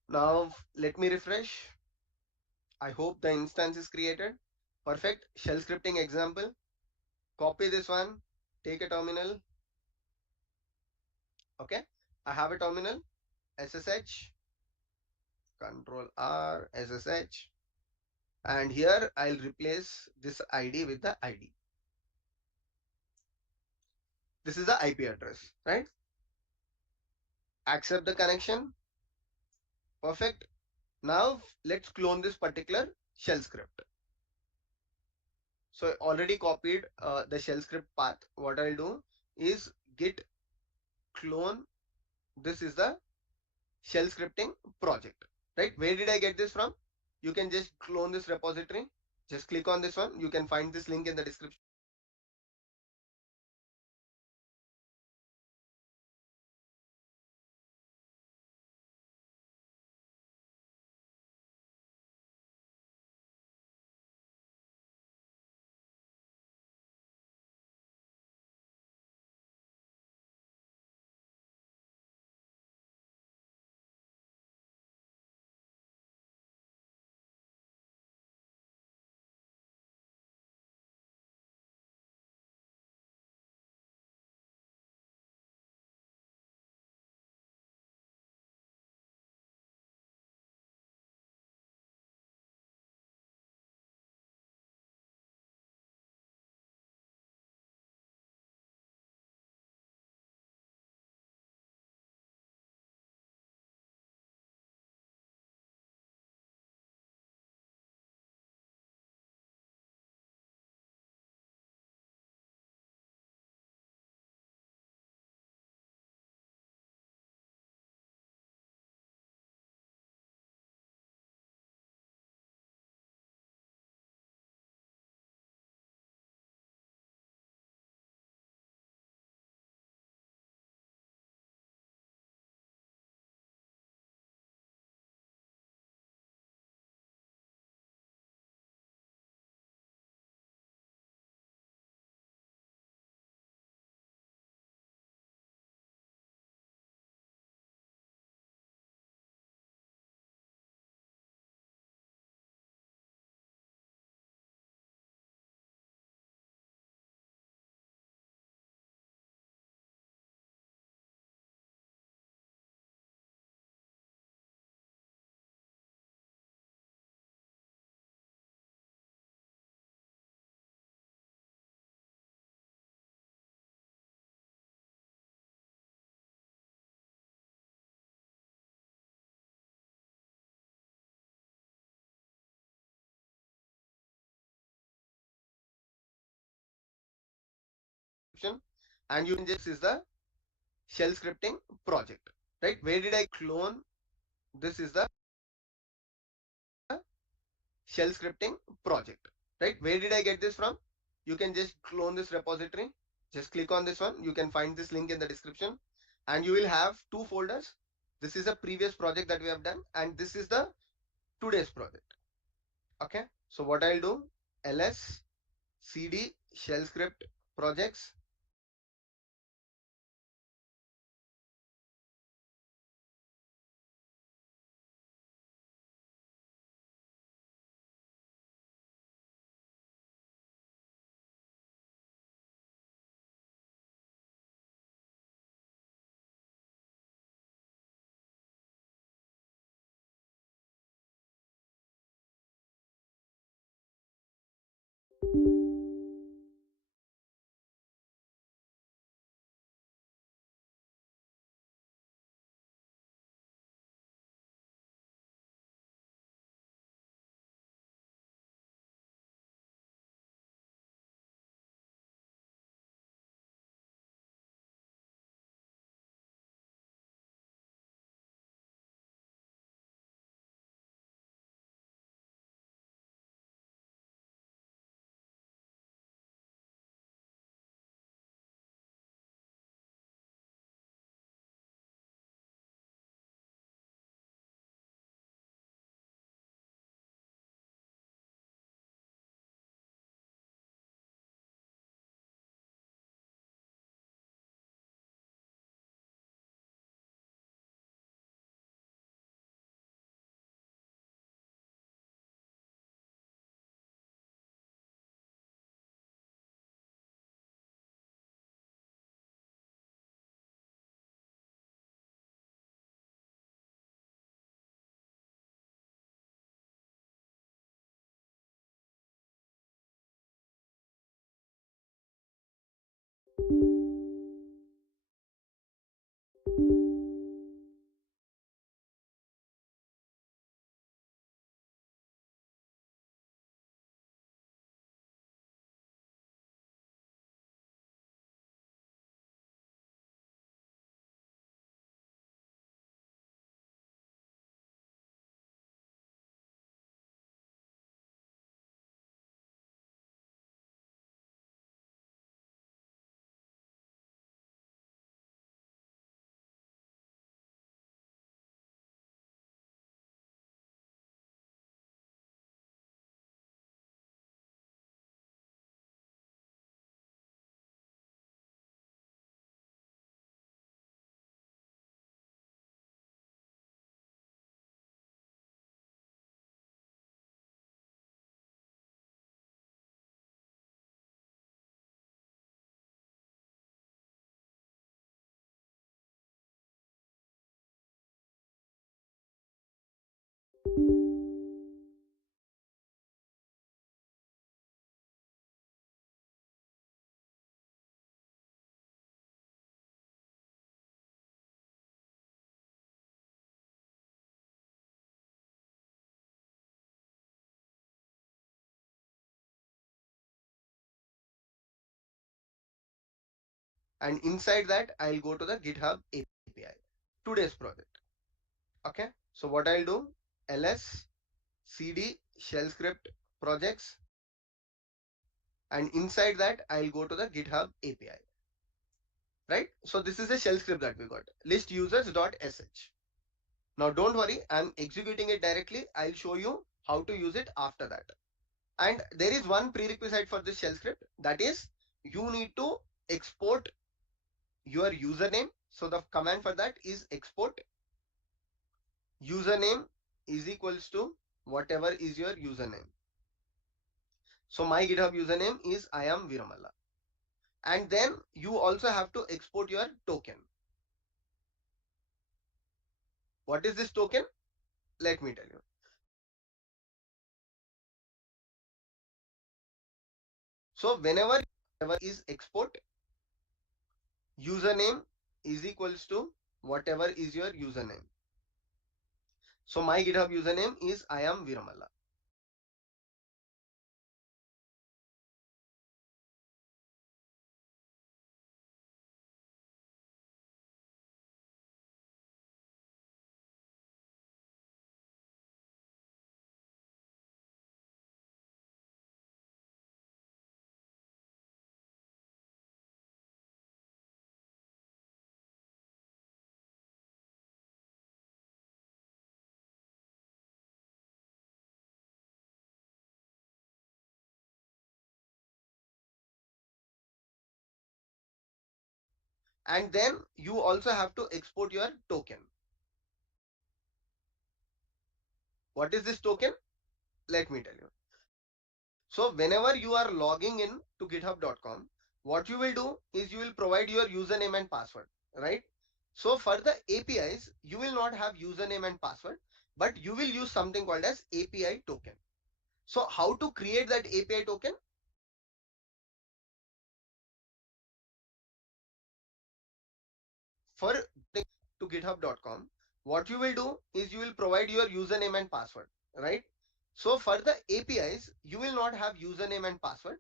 Now let me refresh. I hope the instance is created. Perfect. Shell scripting example. Copy this one. Take a terminal. Okay. I have a terminal. SSH. Control R. SSH. And here I'll replace this ID with the ID. This is the IP address, right? Accept the connection. Perfect. Now let's clone this particular shell script. So I already copied the shell script path. What I'll do is git clone. This is the shell scripting project, right? Where did I get this from? You can just clone this repository. Just click on this one. You can find this link in the description. And you can just, this is the shell scripting project, right? Where did I clone? This is the shell scripting project, right? Where did I get this from? You can just clone this repository. Just click on this one. You can find this link in the description, and you will have two folders. This is a previous project that we have done, and this is the today's project. Okay. So what I'll do, ls cd shell script projects. And inside that, I'll go to the GitHub API, today's project. Okay, so what I'll do, ls cd shell script projects, and inside that I'll go to the GitHub API, right? So this is a shell script that we got, list users.sh. Now don't worry, I'm executing it directly. I'll show you how to use it after that. And there is one prerequisite for this shell script, that is you need to export your username. So the command for that is export username is equals to whatever is your username. So my GitHub username is I am Viramalla. And then you also have to export your token. What is this token? Let me tell you. So whenever is export username is equals to whatever is your username. So my GitHub username is I am Viramalla. And then you also have to export your token. What is this token? Let me tell you. So whenever you are logging in to github.com, what you will do is you will provide your username and password, right? So for the APIs, you will not have username and password, but you will use something called as API token. So how to create that API token? For to github.com, what you will do is you will provide your username and password, right? So for the APIs, you will not have username and password.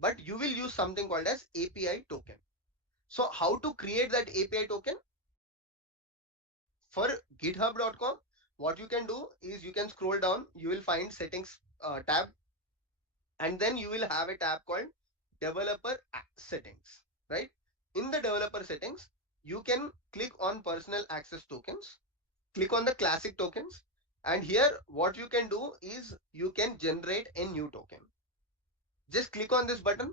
But you will use something called as API token. So how to create that API token? For github.com, what you can do is you can scroll down, you will find settings tab, and then you will have a tab called developer settings, right? In the developer settings, you can click on personal access tokens, click on the classic tokens, and here what you can do is you can generate a new token. Just click on this button,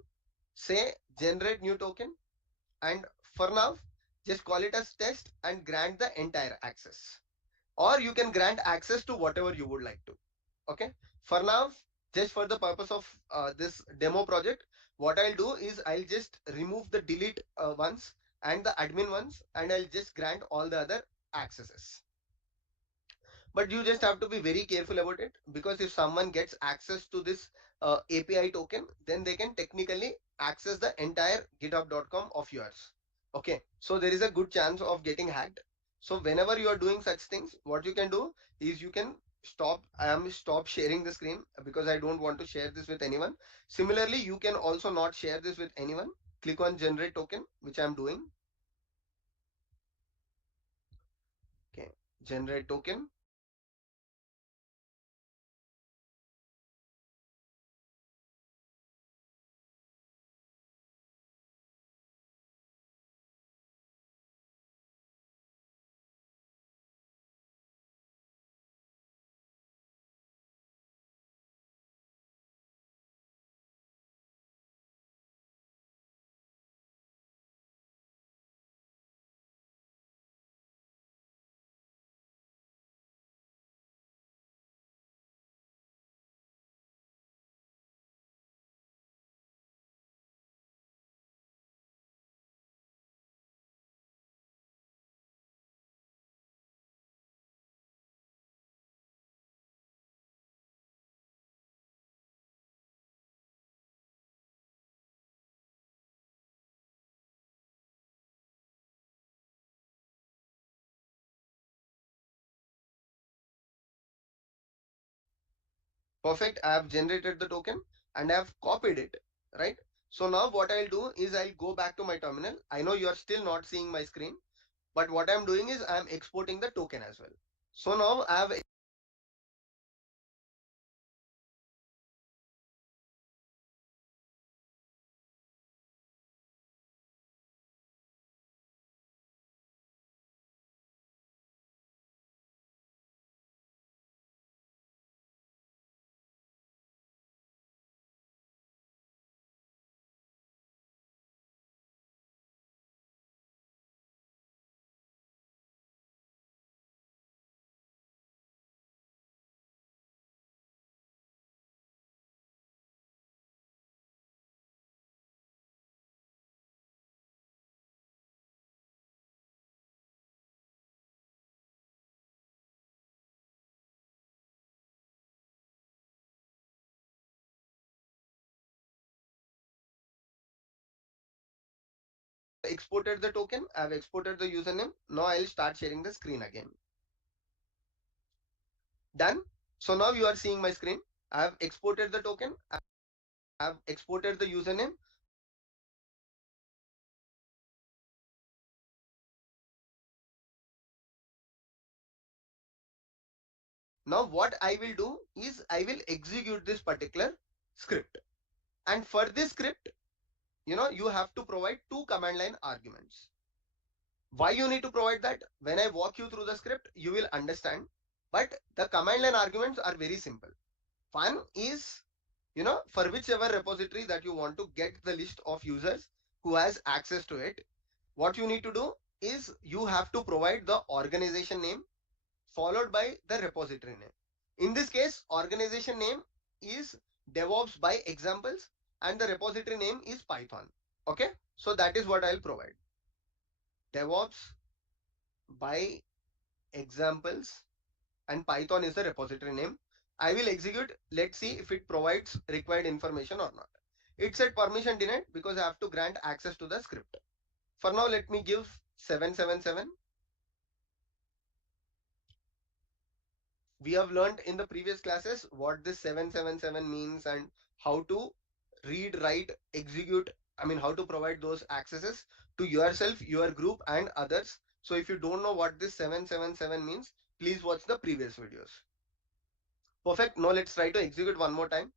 say generate new token, and for now just call it as test and grant the entire access, or you can grant access to whatever you would like to. Okay, for now, just for the purpose of this demo project, what I'll do is I'll just remove the delete ones and the admin ones, and I'll just grant all the other accesses. But you just have to be very careful about it, because if someone gets access to this API token, then they can technically access the entire github.com of yours. Okay, so there is a good chance of getting hacked. So whenever you are doing such things, what you can do is you can stop sharing the screen, because I don't want to share this with anyone. Similarly, you can also not share this with anyone. Click on generate token, which I'm doing. Okay, generate token. Perfect. I have generated the token and I have copied it, right? So now what I'll do is I'll go back to my terminal. I know you are still not seeing my screen, but what I'm doing is I'm exporting the token as well. So now I have exported the token, I've exported the username. Now I'll start sharing the screen again. Done. So now you are seeing my screen. I have exported the token. I have exported the username. Now what I will do is I will execute this particular script. And for this script, you have to provide two command line arguments. Why you need to provide that? When I walk you through the script, you will understand. But the command line arguments are very simple. One is, for whichever repository that you want to get the list of users who has access to it, what you need to do is you have to provide the organization name followed by the repository name. In this case, organization name is DevOps by examples and the repository name is Python. Okay, so that is what I'll provide. DevOps by examples and Python is the repository name. I will execute. Let's see if it provides required information or not. It said permission denied because I have to grant access to the script. For now, let me give 777. We have learned in the previous classes what this 777 means and how to read, write, execute. I mean, how to provide those accesses to yourself, your group, and others. So if you don't know what this 777 means, please watch the previous videos. Perfect. Now let's try to execute one more time.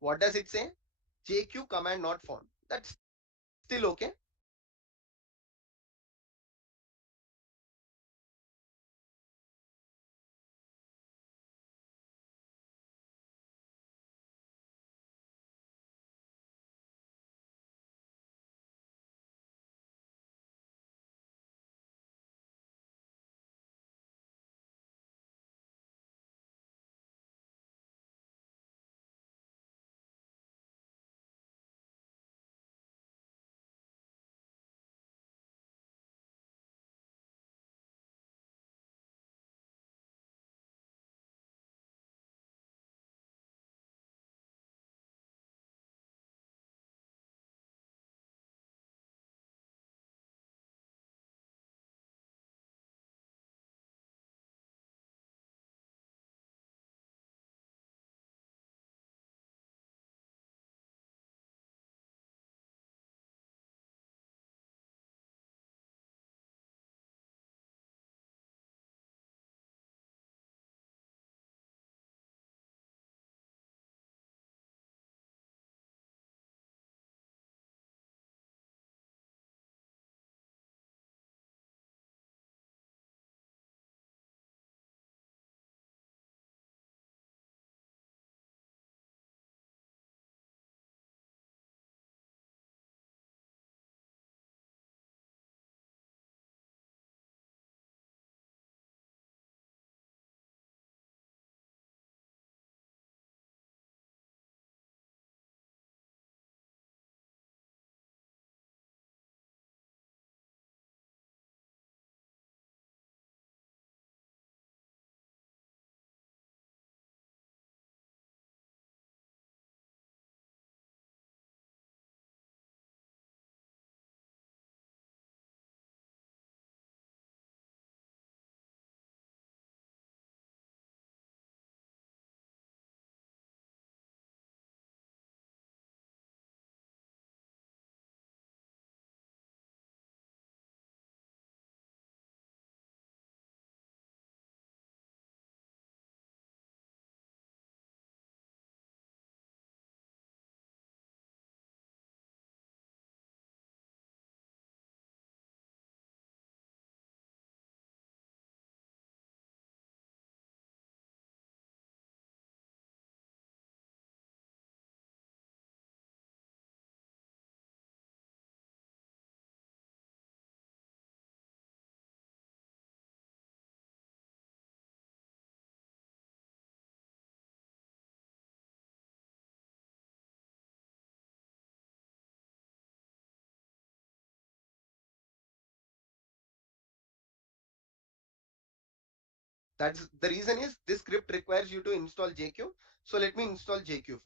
What does it say? JQ command not found. That's still okay. That's the reason is this script requires you to install JQ. So let me install JQ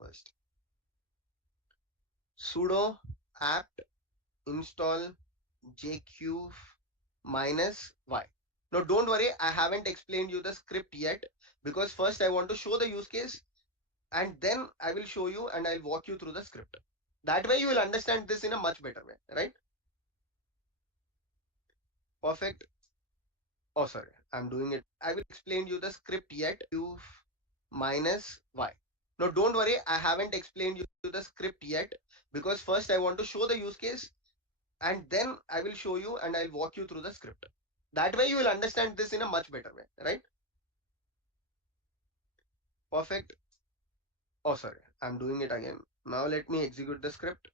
first. Sudo apt install JQ minus y. Now don't worry, I haven't explained you the script yet because first I want to show the use case and then I will show you and I'll walk you through the script. That way you will understand this in a much better way, right? Perfect. Oh, sorry, I'm doing it. I will explain you the script yet. U minus y. Now don't worry, I haven't explained you the script yet because first I want to show the use case and then I will show you and I'll walk you through the script. That way you will understand this in a much better way, right? Perfect. Oh, sorry, I'm doing it again. Now let me execute the script.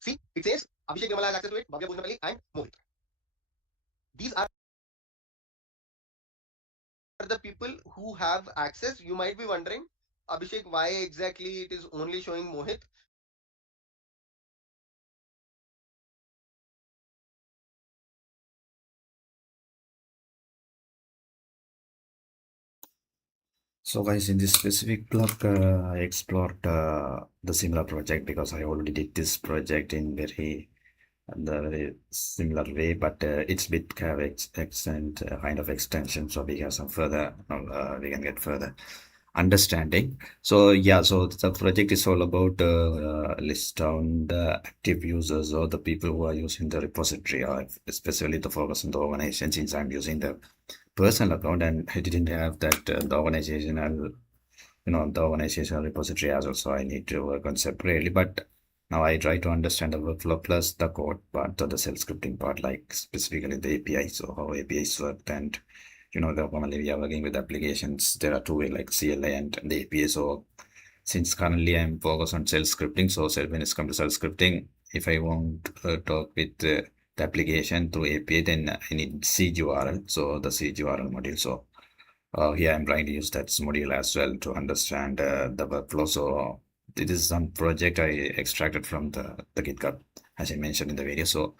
See, it says Abhishek Nirmala has access to it, Bhavya Bhujanapalli and Mohit. These are the people who have access. You might be wondering, Abhishek, why exactly it is only showing Mohit? So guys, in this specific blog, I explored the similar project because I already did this project in the very similar way, but it's bit kind of extent kind of extension. So we have some further, we can get further understanding. So yeah, so the project is all about list down the active users or the people who are using the repository, or especially the focus on the organization. Since I'm using the personal account and I didn't have that the organizational, the organizational repository as well, so I need to work on separately. But now I try to understand the workflow plus the code part or the self scripting part, like specifically the API, so how APIs work. And normally we are working with applications, there are two way, like CLI and the API. So since currently I'm focused on self scripting, so when it's come to self scripting, if I want to talk with the application through API, then I need CGURL, so the CGURL module. So here I'm trying to use that module as well to understand the workflow. So this is some project I extracted from the GitHub, as I mentioned in the video. So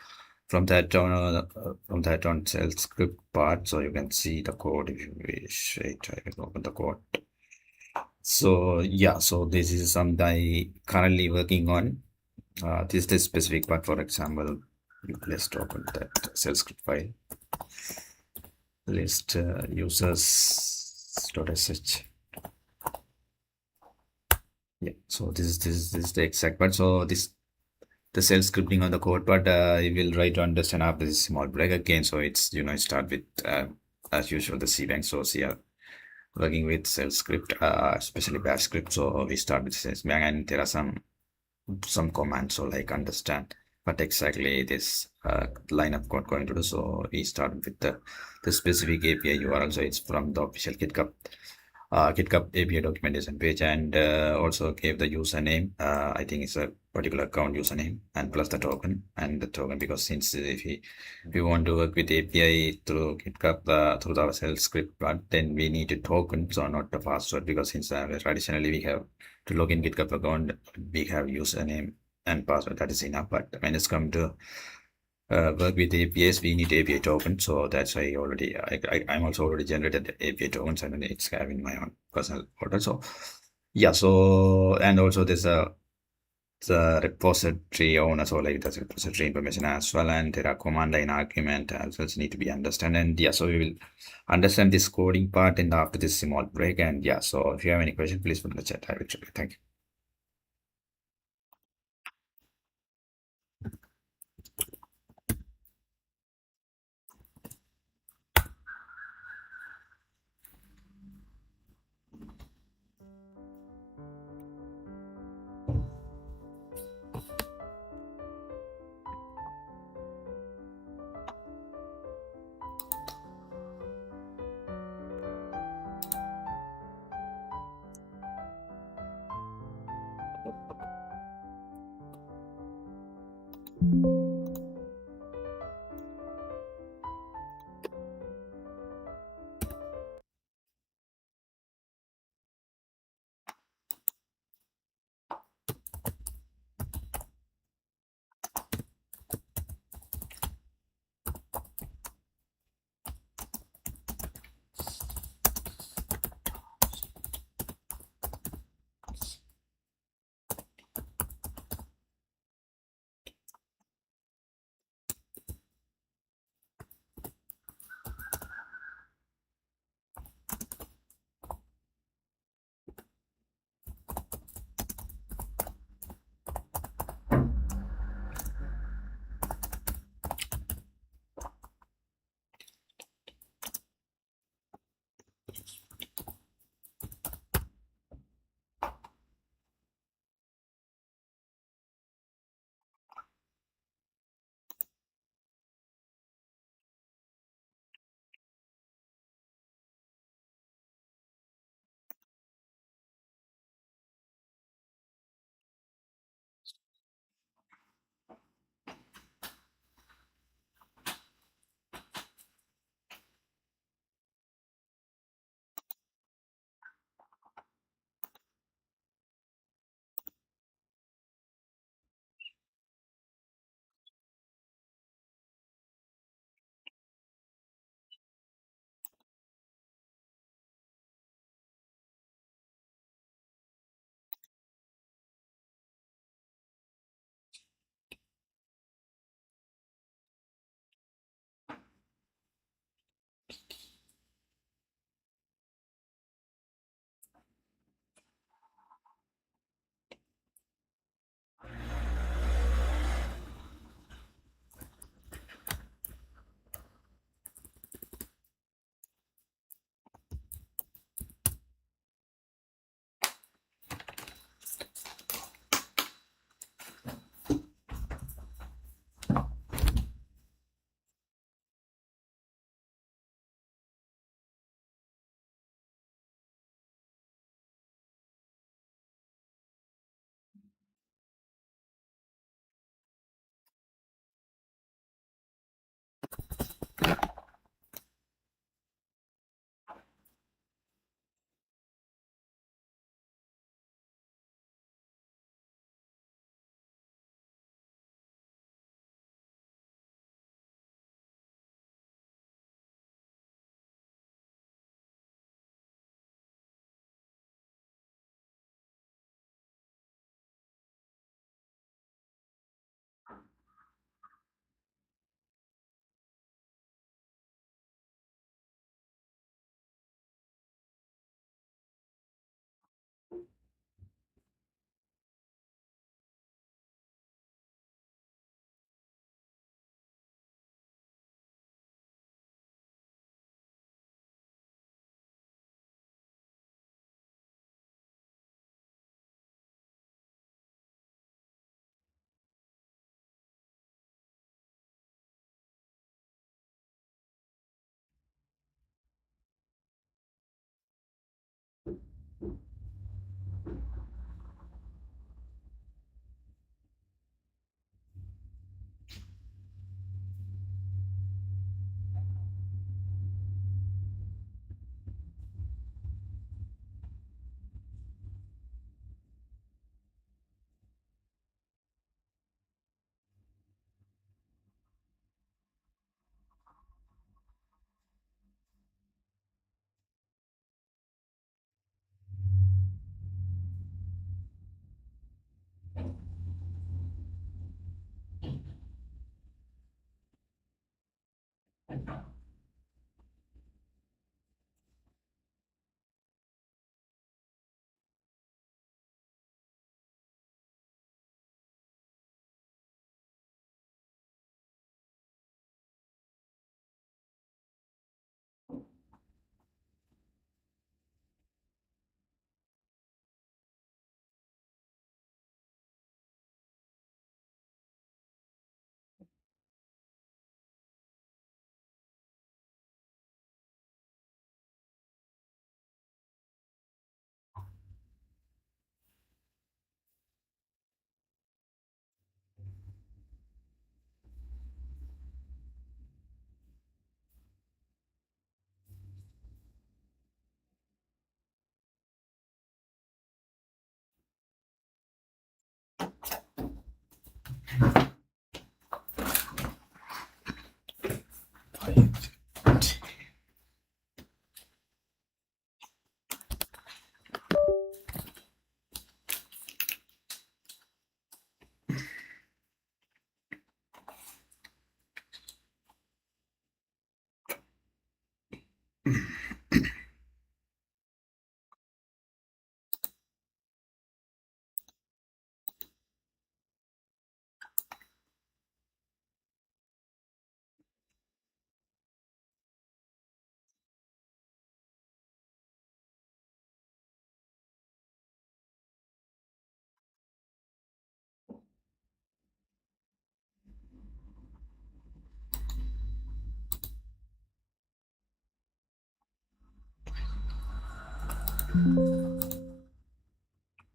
from that on shell script part, so you can see the code if you wish. I will open the code. So yeah, so this is something I currently working on. This specific part, for example, let's open that shell script file. List users.sh. Yeah, so this is the exact part. So this the self scripting on the code part, I will try to understand after this small break again. So it's start with as usual the cbank. So here working with self script, especially bash script. So we start with cbank, and there are some commands, so like understand what exactly this line of code going to do. So we start with the specific API URL. So it's from the official GitHub. GitHub API documentation page, and also gave the username. I think it's a particular account username and plus the token and the token, because since if we want to work with API through GitHub through our shell script, but then we need a token, so not the password, because since traditionally we have to log in GitHub account, we have username and password, that is enough. But when it's come to work with APIs, we need API token. So that's why I'm also already generated the API tokens, and it's having my own personal portal. So yeah, so and also there's a the repository owner, so like there's repository information as well, and there are command line argument as well need to be understand. And yeah, so we will understand this coding part and after this small break. And yeah, so if you have any question, please put in the chat. I will try. Thank you.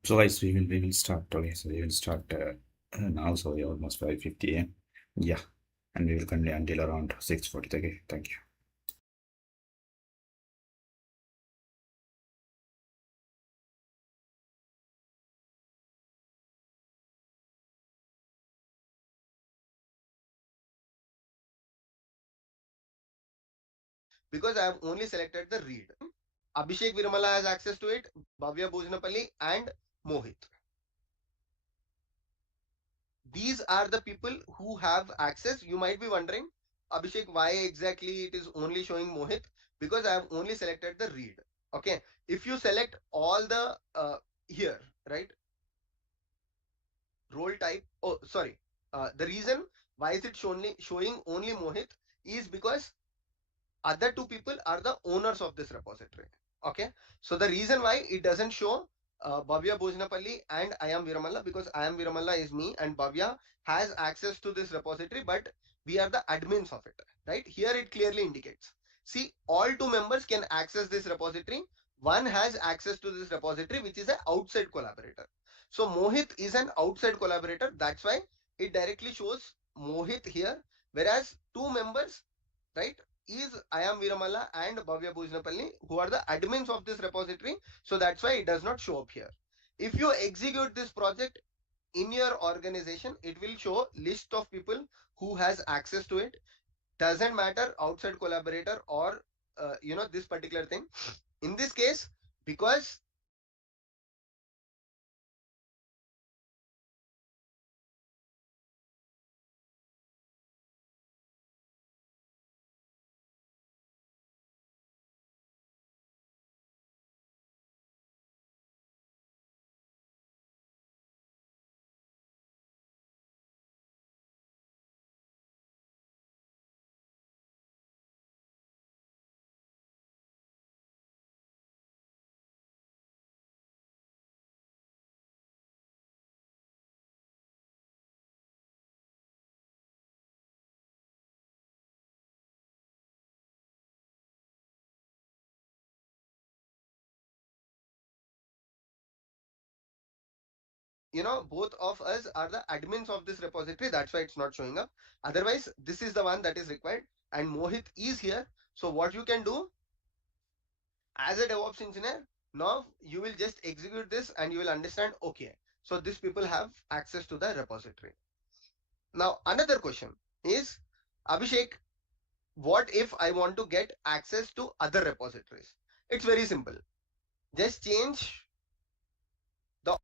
So guys, we will start. Okay, so we will start now. So we almost 5:50 a.m. Yeah, and we will continue until around 6:40. Okay, thank you. Because I have only selected the read. Abhishek Virmala has access to it, Bhavya Bojnapalli, and Mohit. These are the people who have access. You might be wondering, Abhishek, why exactly it is only showing Mohit? Because I have only selected the read. Okay. If you select all the here, right? Role type. Oh, sorry. The reason why is it showing only Mohit is because other two people are the owners of this repository. Okay. So the reason why it doesn't show Bhavya Bojnapalli and I am Viramalla, because I am Viramalla is me and Bhavya has access to this repository, but we are the admins of it. Right. Here it clearly indicates. See, all two members can access this repository. One has access to this repository, which is an outside collaborator. So Mohit is an outside collaborator. That's why it directly shows Mohit here, whereas two members, right, is I am Viramalla and Bhavya Bujnapalli, who are the admins of this repository. So that's why it does not show up here. If you execute this project in your organization, it will show list of people who has access to it. Doesn't matter outside collaborator or this particular thing. In this case, because both of us are the admins of this repository, that's why it's not showing up. Otherwise, this is the one that is required, and Mohit is here. So what you can do as a DevOps engineer, now you will just execute this and you will understand, okay, so these people have access to the repository. Now, another question is, Abhishek, what if I want to get access to other repositories? It's very simple. Just change the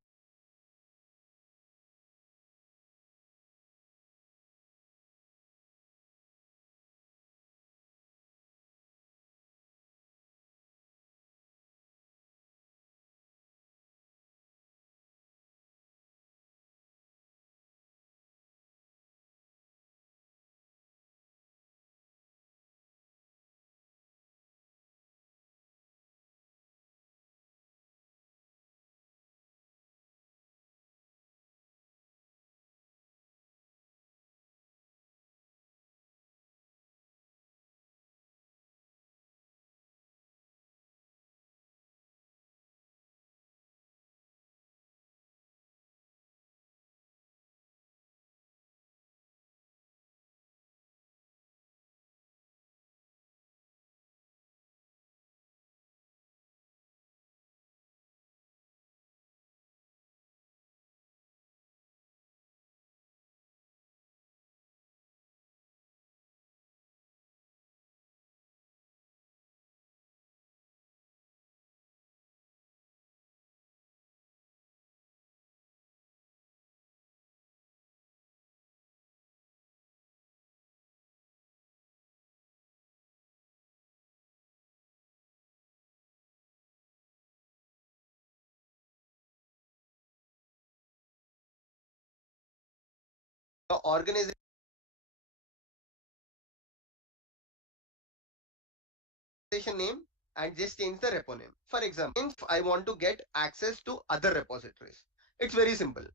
the organization name and just change the repo name. For example, if I want to get access to other repositories, it's very simple.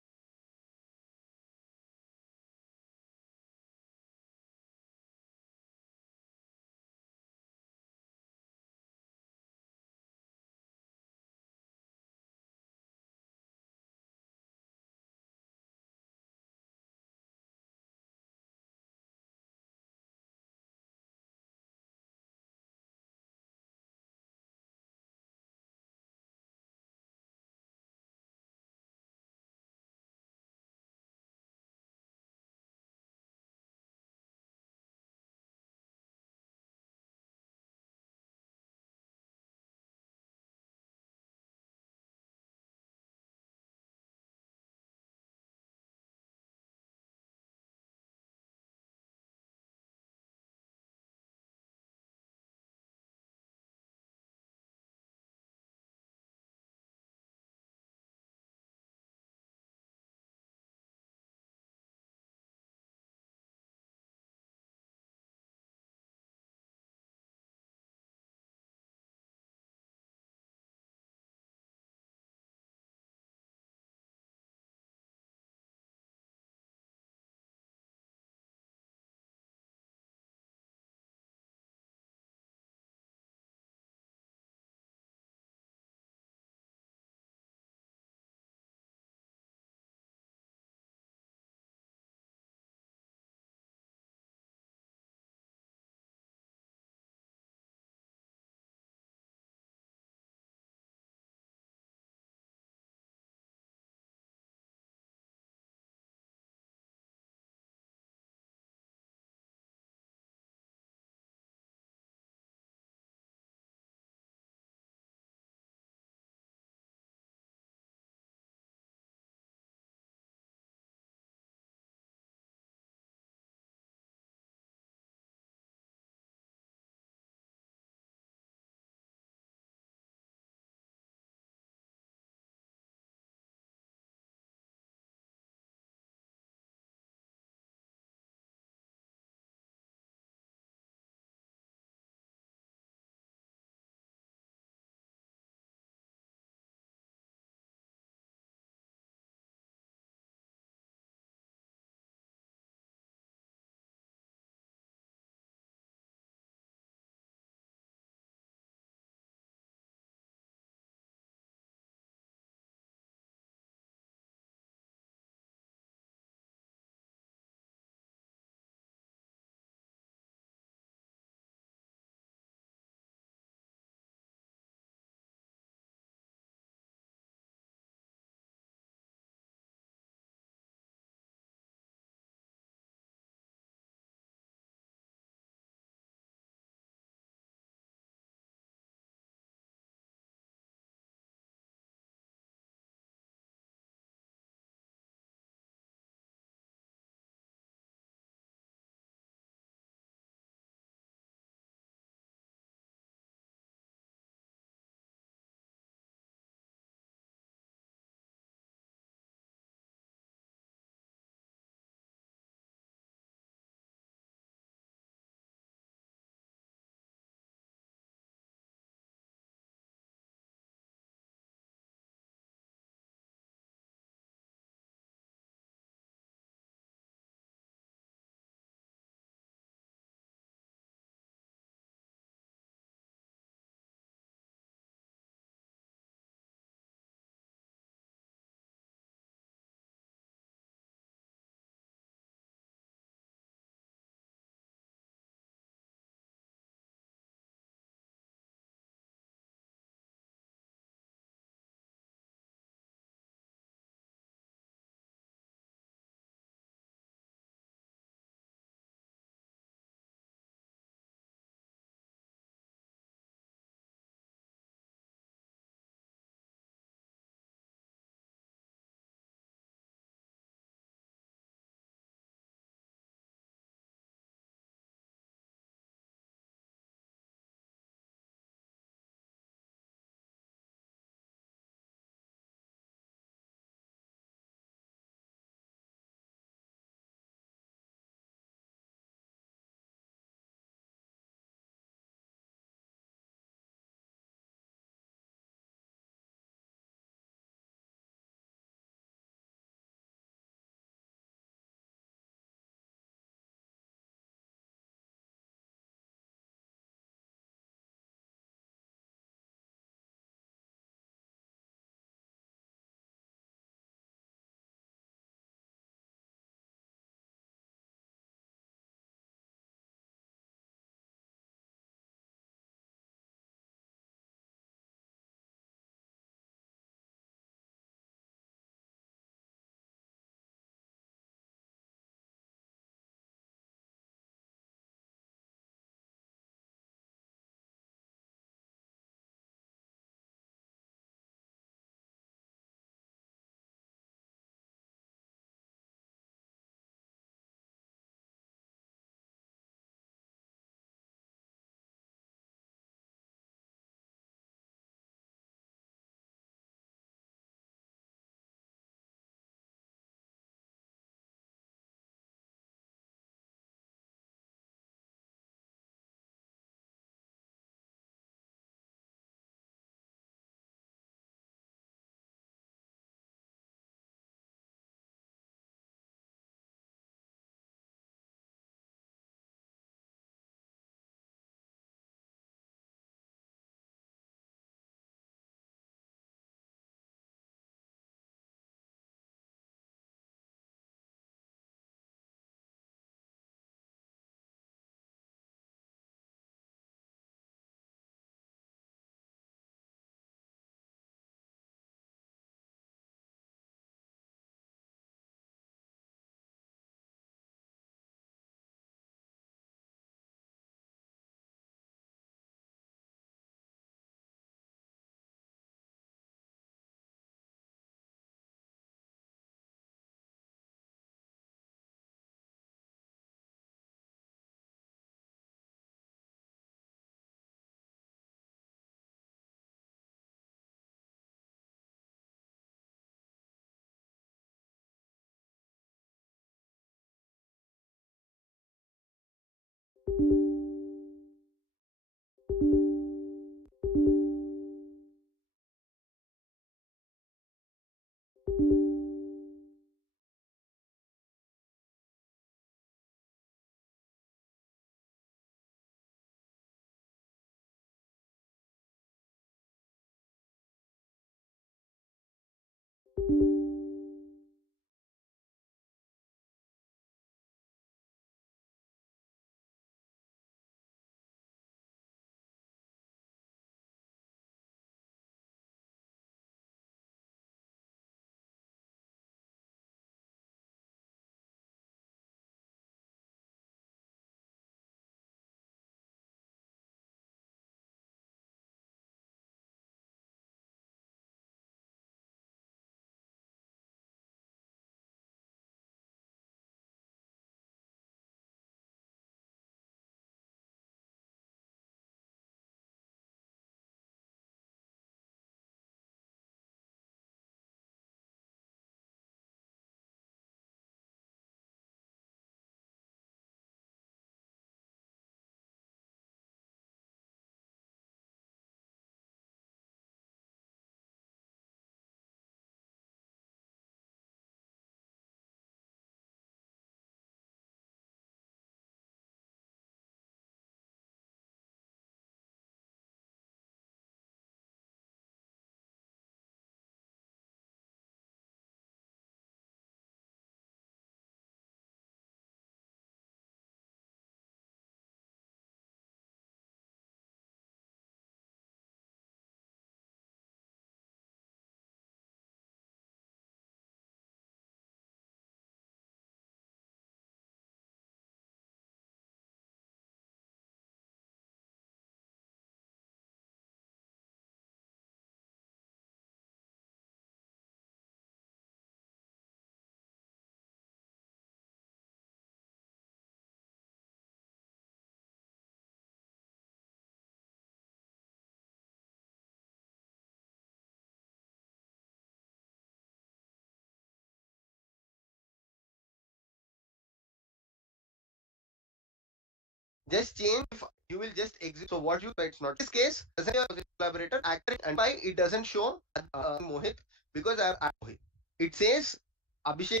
Just change if you will just exit. So what you it's not. In this case, doesn't your collaborator actor and why it doesn't show Mohit because I Mohit. It says Abhishek.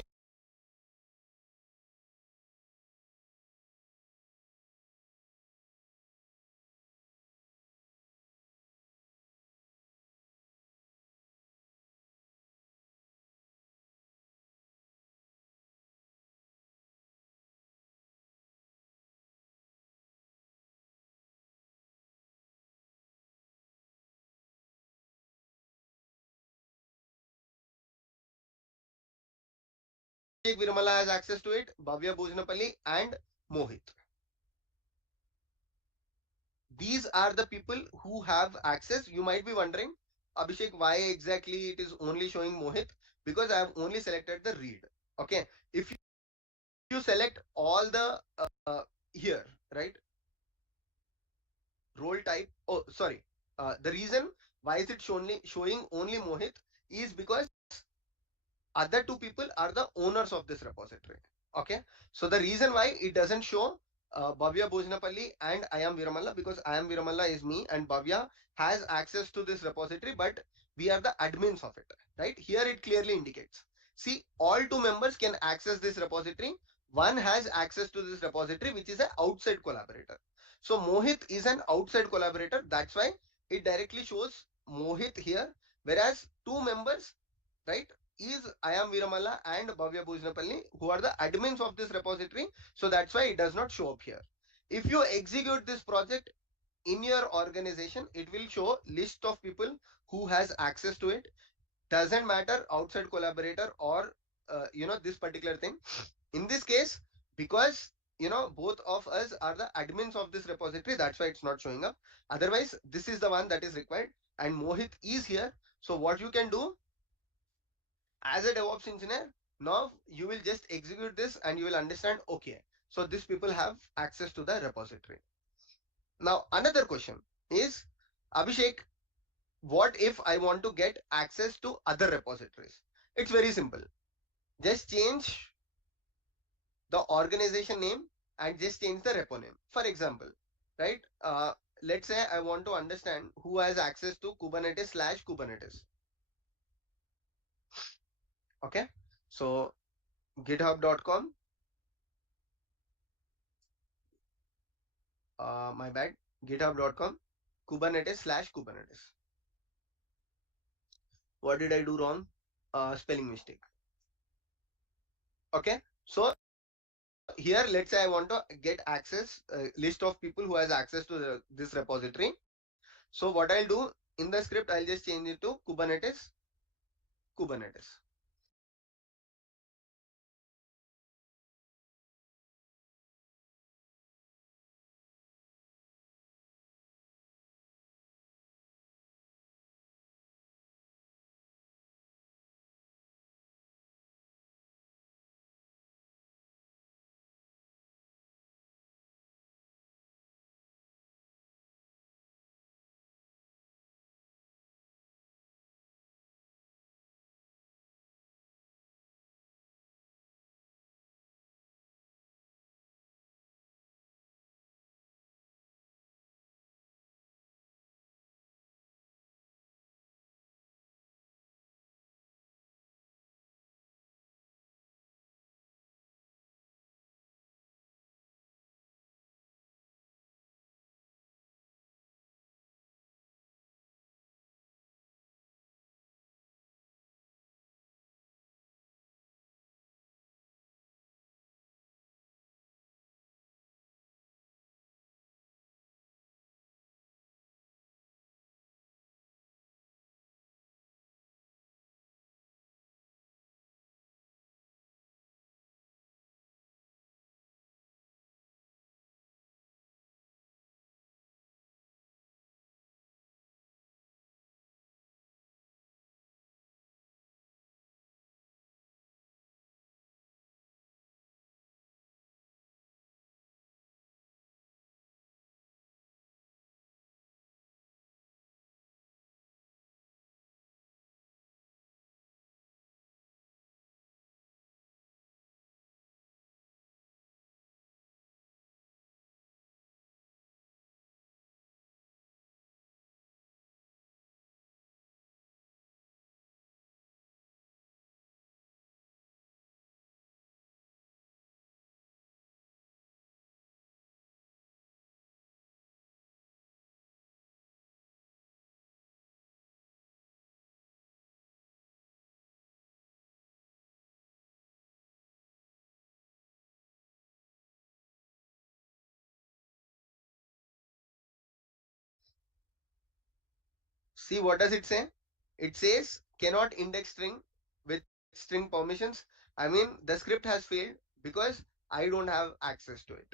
Virmala has access to it, Bhavya Bojnapalli and Mohit. These are the people who have access. You might be wondering, Abhishek, why exactly it is only showing Mohit? Because I have only selected the read. Okay. If you select all the here, right? Role type. Oh, sorry. The reason why is it showing only Mohit is because other two people are the owners of this repository. Okay. So the reason why it doesn't show Bhavya Bojnapalli and I am Viramalla, because I am Viramalla is me and Bhavya has access to this repository, but we are the admins of it. Right. Here it clearly indicates. See, all two members can access this repository. One has access to this repository, which is an outside collaborator. So Mohit is an outside collaborator. That's why it directly shows Mohit here, whereas two members, right, is I am Viramalla and Bhavya Bujnapalli, who are the admins of this repository. So that's why it does not show up here. If you execute this project in your organization, it will show list of people who has access to it. Doesn't matter outside collaborator or this particular thing. In this case, because both of us are the admins of this repository, that's why it's not showing up. Otherwise, this is the one that is required, and Mohit is here. So what you can do as a DevOps engineer, now you will just execute this and you will understand, okay, so these people have access to the repository. Now, another question is, Abhishek, what if I want to get access to other repositories? It's very simple. Just change the organization name and just change the repo name. For example, right? Let's say I want to understand who has access to Kubernetes/Kubernetes. Okay. So github.com, my bad, github.com, Kubernetes/Kubernetes. What did I do wrong? spelling mistake. Okay, so here let's say I want to get access, list of people who has access to this repository. So what I'll do in the script, I'll just change it to Kubernetes. See, what does it say? It says cannot index string with string permissions. I mean, the script has failed because I don't have access to it.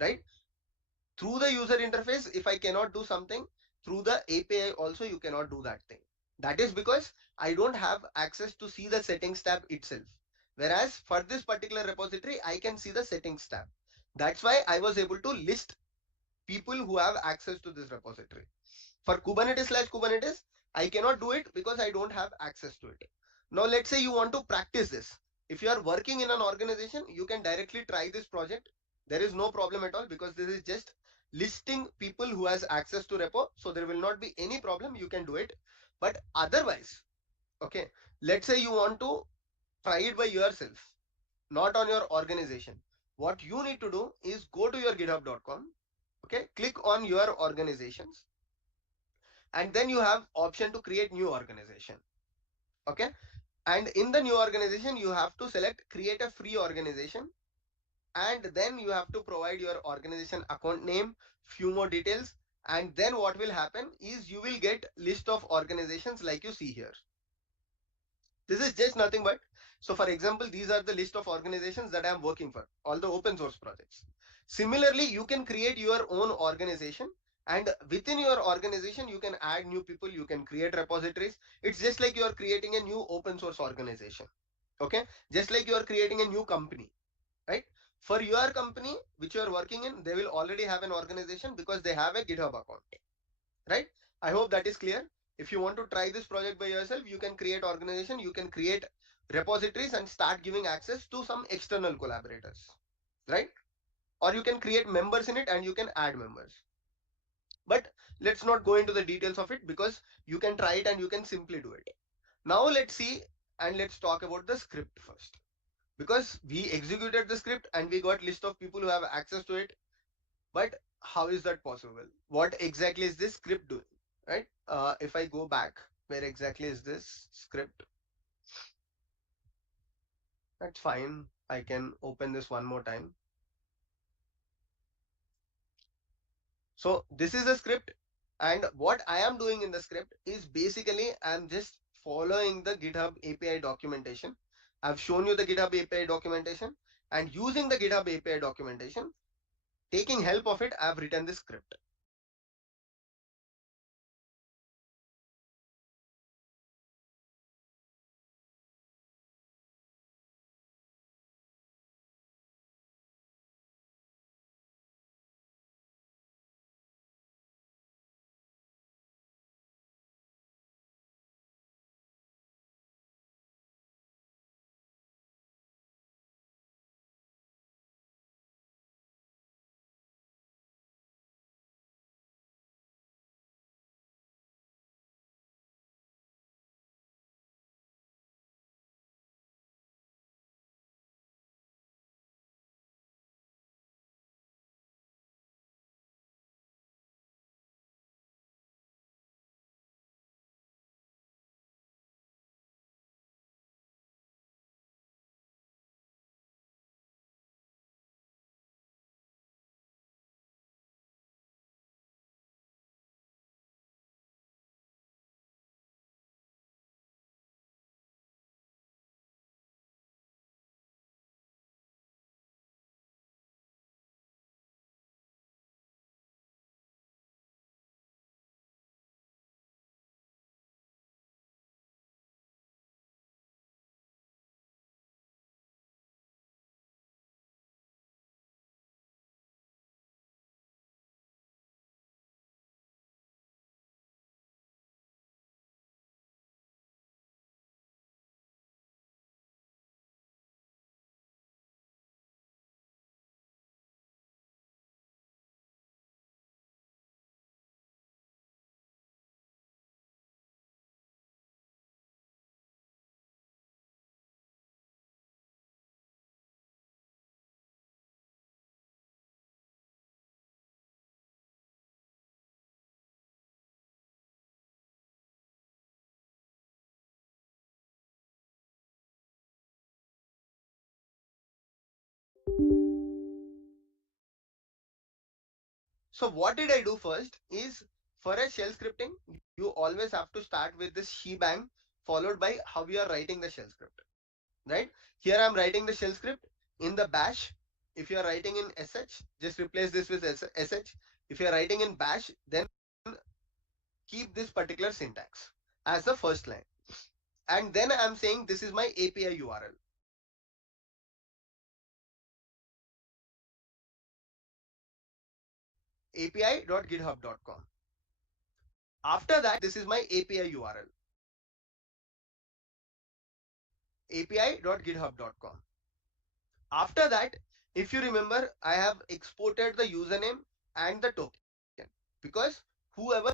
Right? Through the user interface, if I cannot do something, through the API also you cannot do that thing. That is because I don't have access to see the settings tab itself. Whereas for this particular repository, I can see the settings tab. That's why I was able to list people who have access to this repository. For Kubernetes/Kubernetes, I cannot do it because I don't have access to it. Now, let's say you want to practice this. If you are working in an organization, you can directly try this project. There is no problem at all because this is just listing people who has access to repo. So there will not be any problem. You can do it. But otherwise, okay, let's say you want to try it by yourself, not on your organization. What you need to do is go to your github.com, okay, click on your organizations, and then you have option to create new organization. Okay, and in the new organization you have to select create a free organization, and then you have to provide your organization account name, few more details, and then what will happen is you will get list of organizations like you see here. This is just nothing but, so for example, these are the list of organizations that I am working for, all the open source projects. Similarly, you can create your own organization, and within your organization, you can add new people, you can create repositories. It's just like you are creating a new open source organization. Okay, just like you are creating a new company, right? For your company which you are working in, they will already have an organization because they have a GitHub account, right? I hope that is clear. If you want to try this project by yourself, you can create organization, you can create repositories and start giving access to some external collaborators, right? Or you can create members in it and you can add members. But let's not go into the details of it because you can try it and you can simply do it. Now let's see and let's talk about the script first, because we executed the script and we got list of people who have access to it. But how is that possible? What exactly is this script doing, right? If I go back, where exactly is this script? That's fine, I can open this one more time. So this is the script, and what I am doing in the script is basically I'm just following the GitHub API documentation. I've shown you the GitHub API documentation, and using the GitHub API documentation, taking help of it, I've written this script. So what did I do first is, for a shell scripting, you always have to start with this shebang followed by how you are writing the shell script, right? Here I'm writing the shell script in the bash. If you are writing in sh, just replace this with sh. If you are writing in bash, then keep this particular syntax as the first line. And then I'm saying this is my API URL. api.github.com. After that, this is my API URL. api.github.com. After that, if you remember, I have exported the username and the token, because whoever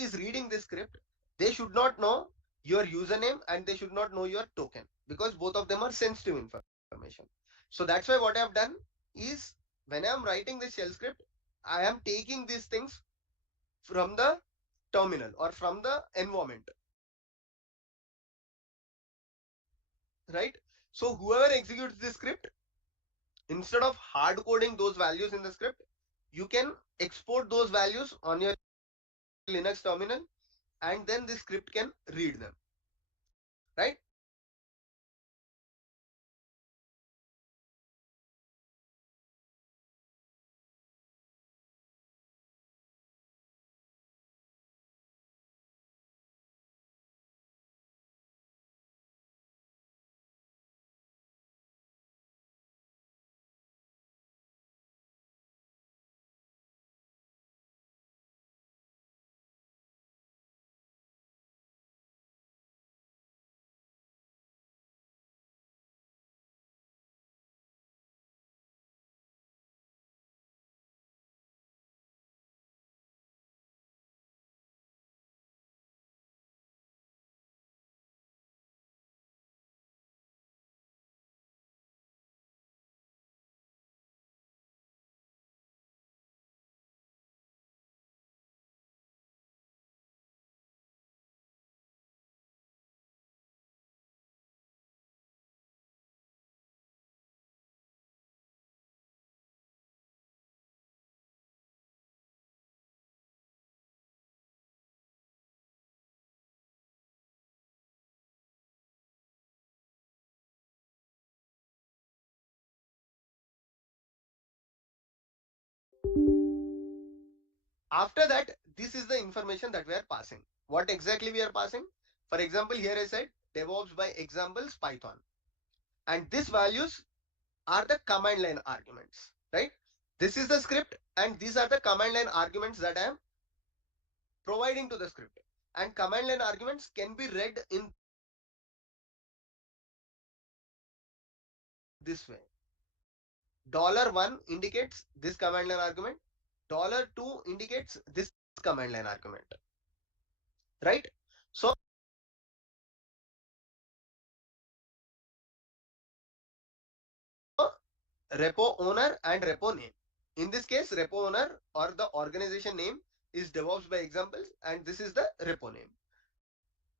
is reading this script, they should not know your username and they should not know your token, because both of them are sensitive information. So that's why what I have done is, when I am writing the shell script, I am taking these things from the terminal or from the environment, right? So whoever executes this script, instead of hard coding those values in the script, you can export those values on your Linux terminal, and then the script can read them, right? After that, this is the information that we are passing. What exactly we are passing? For example, here I said DevOps by examples Python. And these values are the command line arguments, right? This is the script and these are the command line arguments that I am providing to the script. And command line arguments can be read in this way. $1 indicates this command line argument. $2 indicates this command line argument, right? So repo owner and repo name. In this case, repo owner or the organization name is DevOps by examples, and this is the repo name.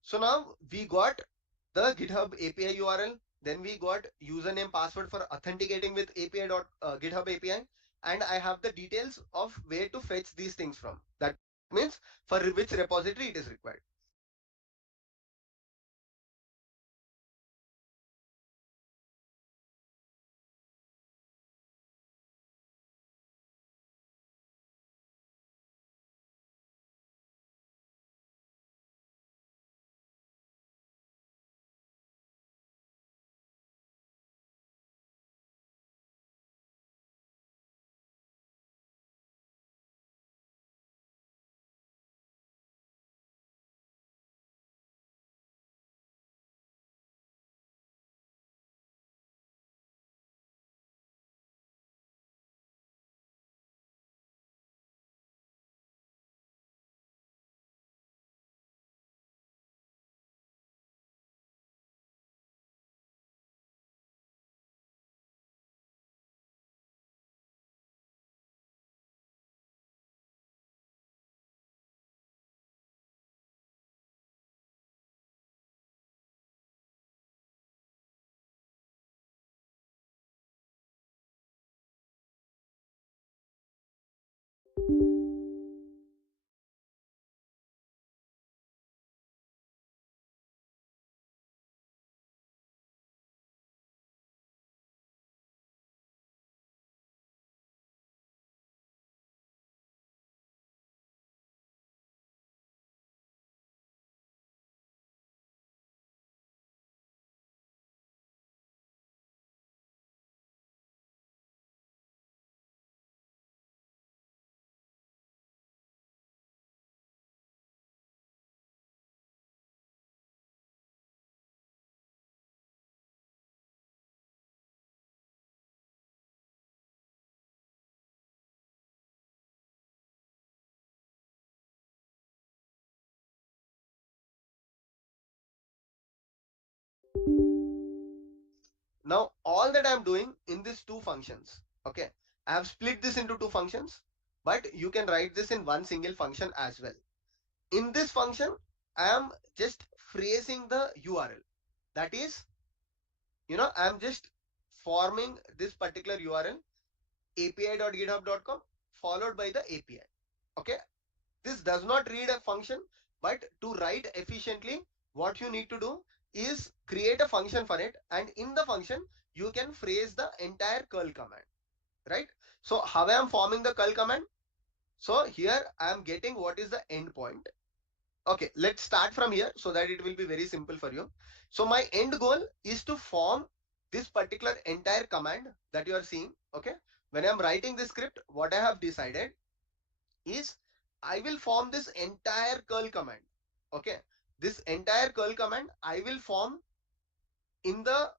So now we got the GitHub API URL, then we got username password for authenticating with API.GitHub API, and I have the details of where to fetch these things from. That means for which repository it is required. Now all that I'm doing in these two functions, okay, I have split this into two functions, but you can write this in one single function as well. In this function, I am just phrasing the URL. That is, I'm just forming this particular URL api.github.com followed by the API. Okay, this does not read a function, but to write efficiently, what you need to do is create a function for it, and in the function you can phrase the entire curl command, right? So how I am forming the curl command? So here I am getting what is the endpoint. Okay, let's start from here so that it will be very simple for you. So my end goal is to form this particular entire command that you are seeing. Okay, when I'm writing this script, what I have decided is I will form this entire curl command. Okay, this entire curl command I will form in the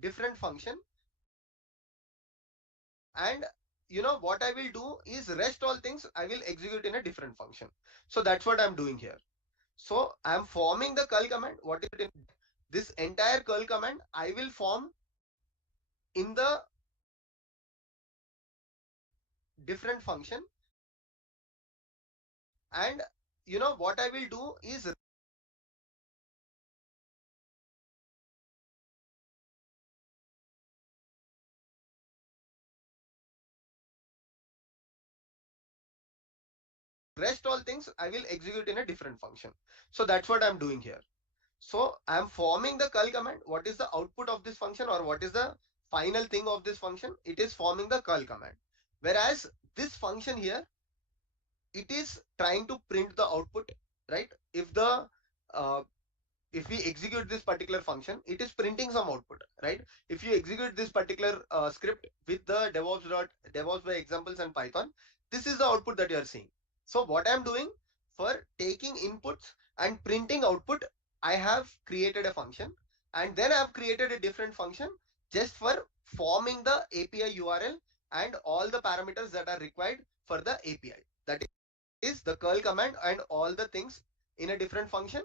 different function, and what I will do is rest all things I will execute in a different function. So that's what I'm doing here. So I'm forming the curl command. What is it in this entire curl command I will form in the different function, and what I will do is rest all things I will execute in a different function. So that's what I'm doing here. So I'm forming the curl command. What is the output of this function, or what is the final thing of this function? It is forming the curl command. Whereas this function here it is trying to print the output, right? Uh, if we execute this particular function, it is printing some output, right? If you execute this particular script with the DevOps by examples and Python, this is the output that you are seeing. So what I'm doing for taking inputs and printing output, I have created a function, and then I've created a different function just for forming the API URL and all the parameters that are required for the API. That is the curl command and all the things in a different function.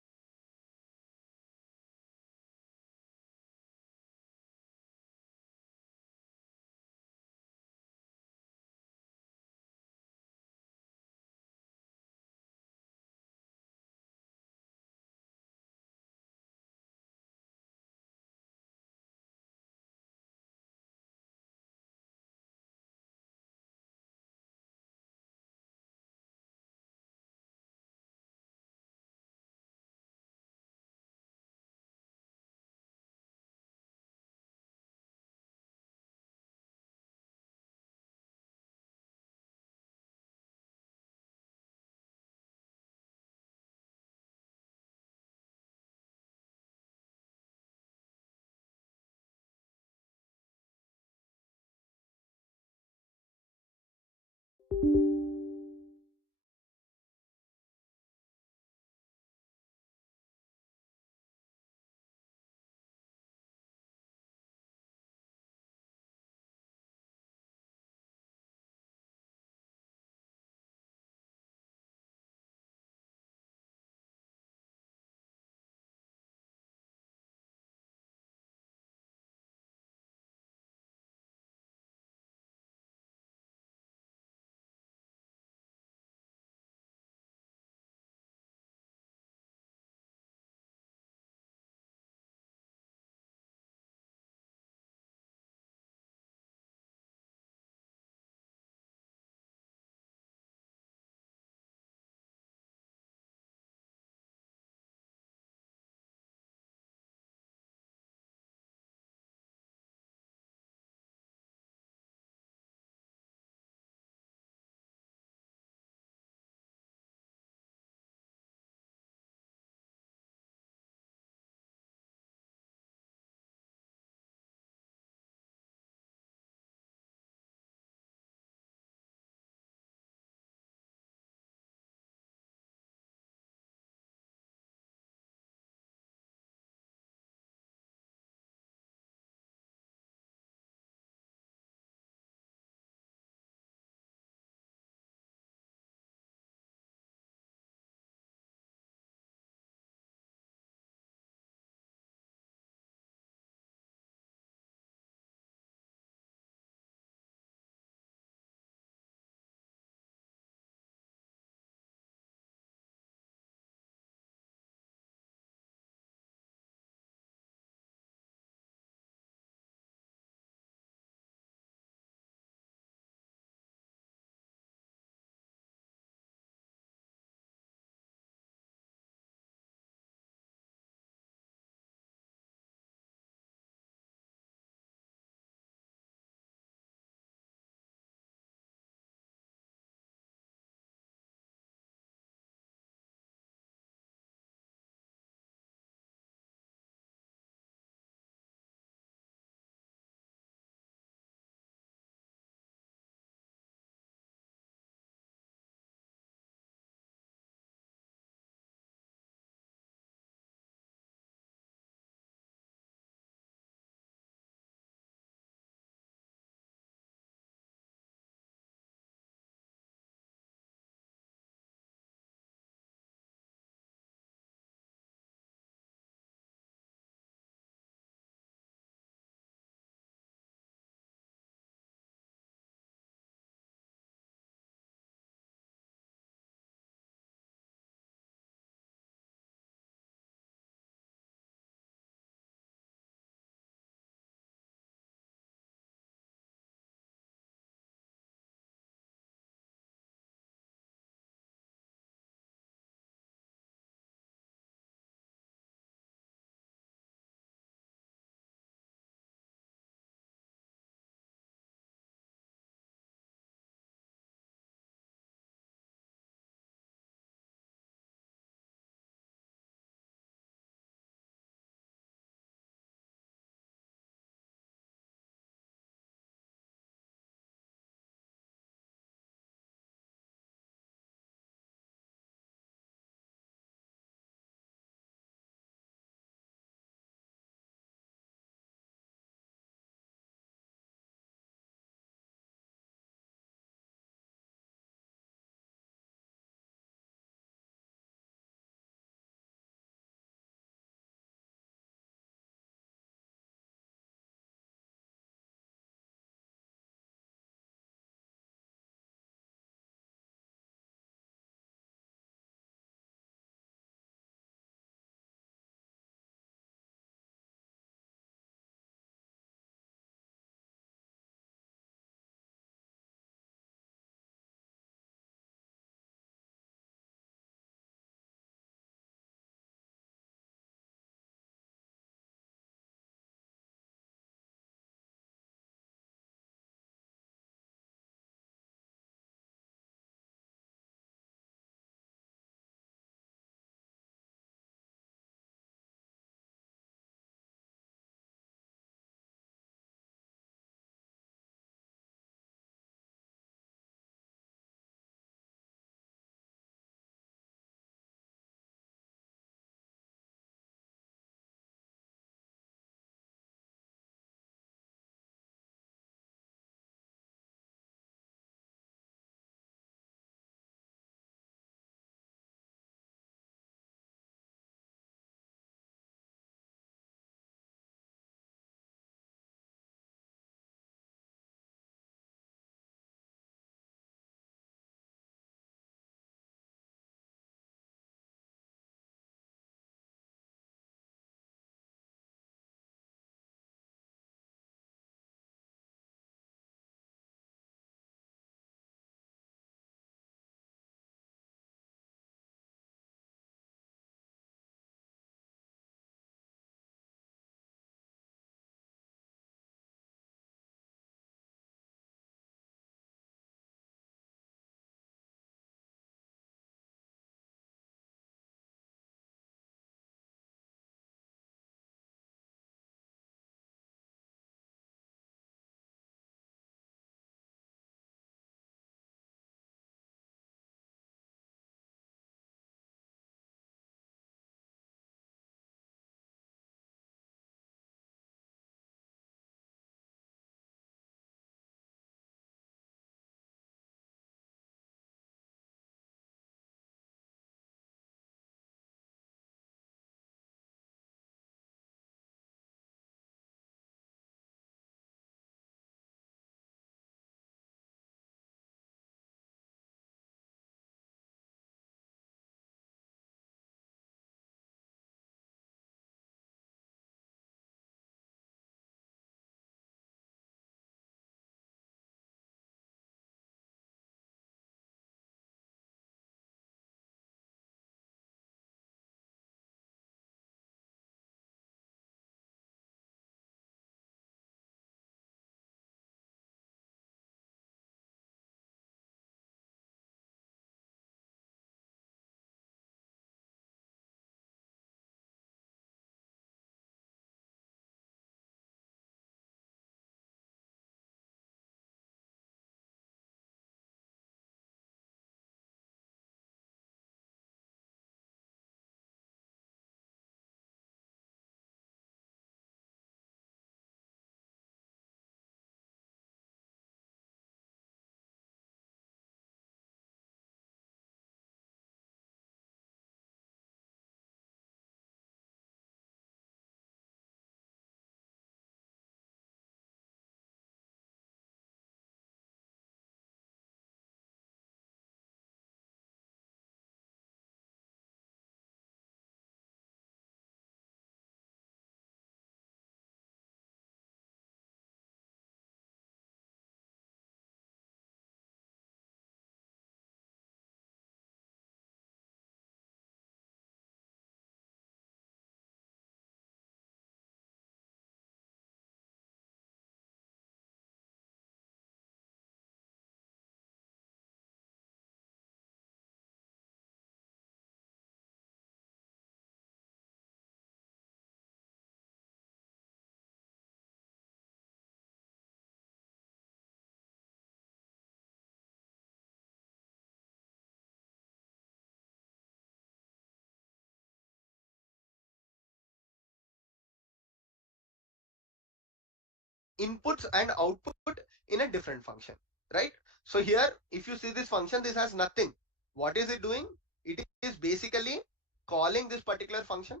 inputs and output in a different function, right? So here, if you see this function, this has nothing. What is it doing? It is basically calling this particular function,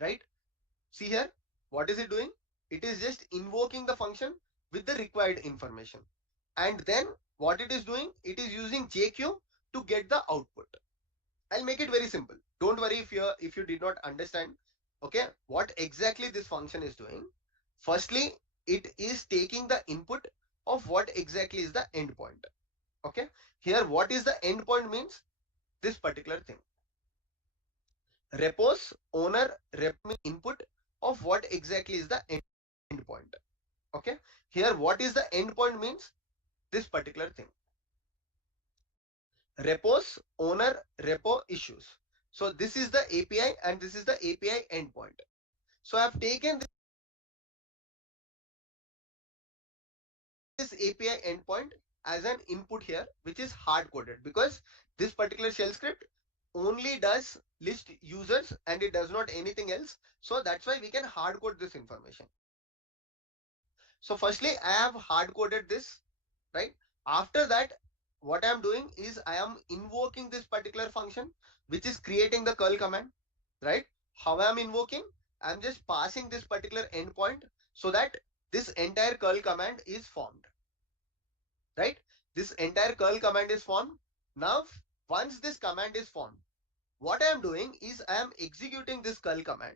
right? See here, what is it doing? It is just invoking the function with the required information. And then what it is doing, it is using JQ to get the output. I'll make it very simple. Don't worry if you did not understand, okay, what exactly this function is doing. Firstly, it is taking the input of what exactly is the endpoint. Okay, here what is the endpoint means? This particular thing. Repos owner rep input of what exactly is the endpoint. Okay, here what is the endpoint means? This particular thing. Repos owner repo issues. So this is the API and this is the API endpoint. So I've taken this API endpoint as an input here, which is hard coded, because this particular shell script only does list users and it does not anything else. So that's why we can hard code this information. So firstly, I have hard coded this, right? After that, what I'm doing is I am invoking this particular function, which is creating the curl command, right? How I'm invoking? I'm just passing this particular endpoint so that this entire curl command is formed, right? This entire curl command is formed. Now, once this command is formed, what I am doing is I am executing this curl command.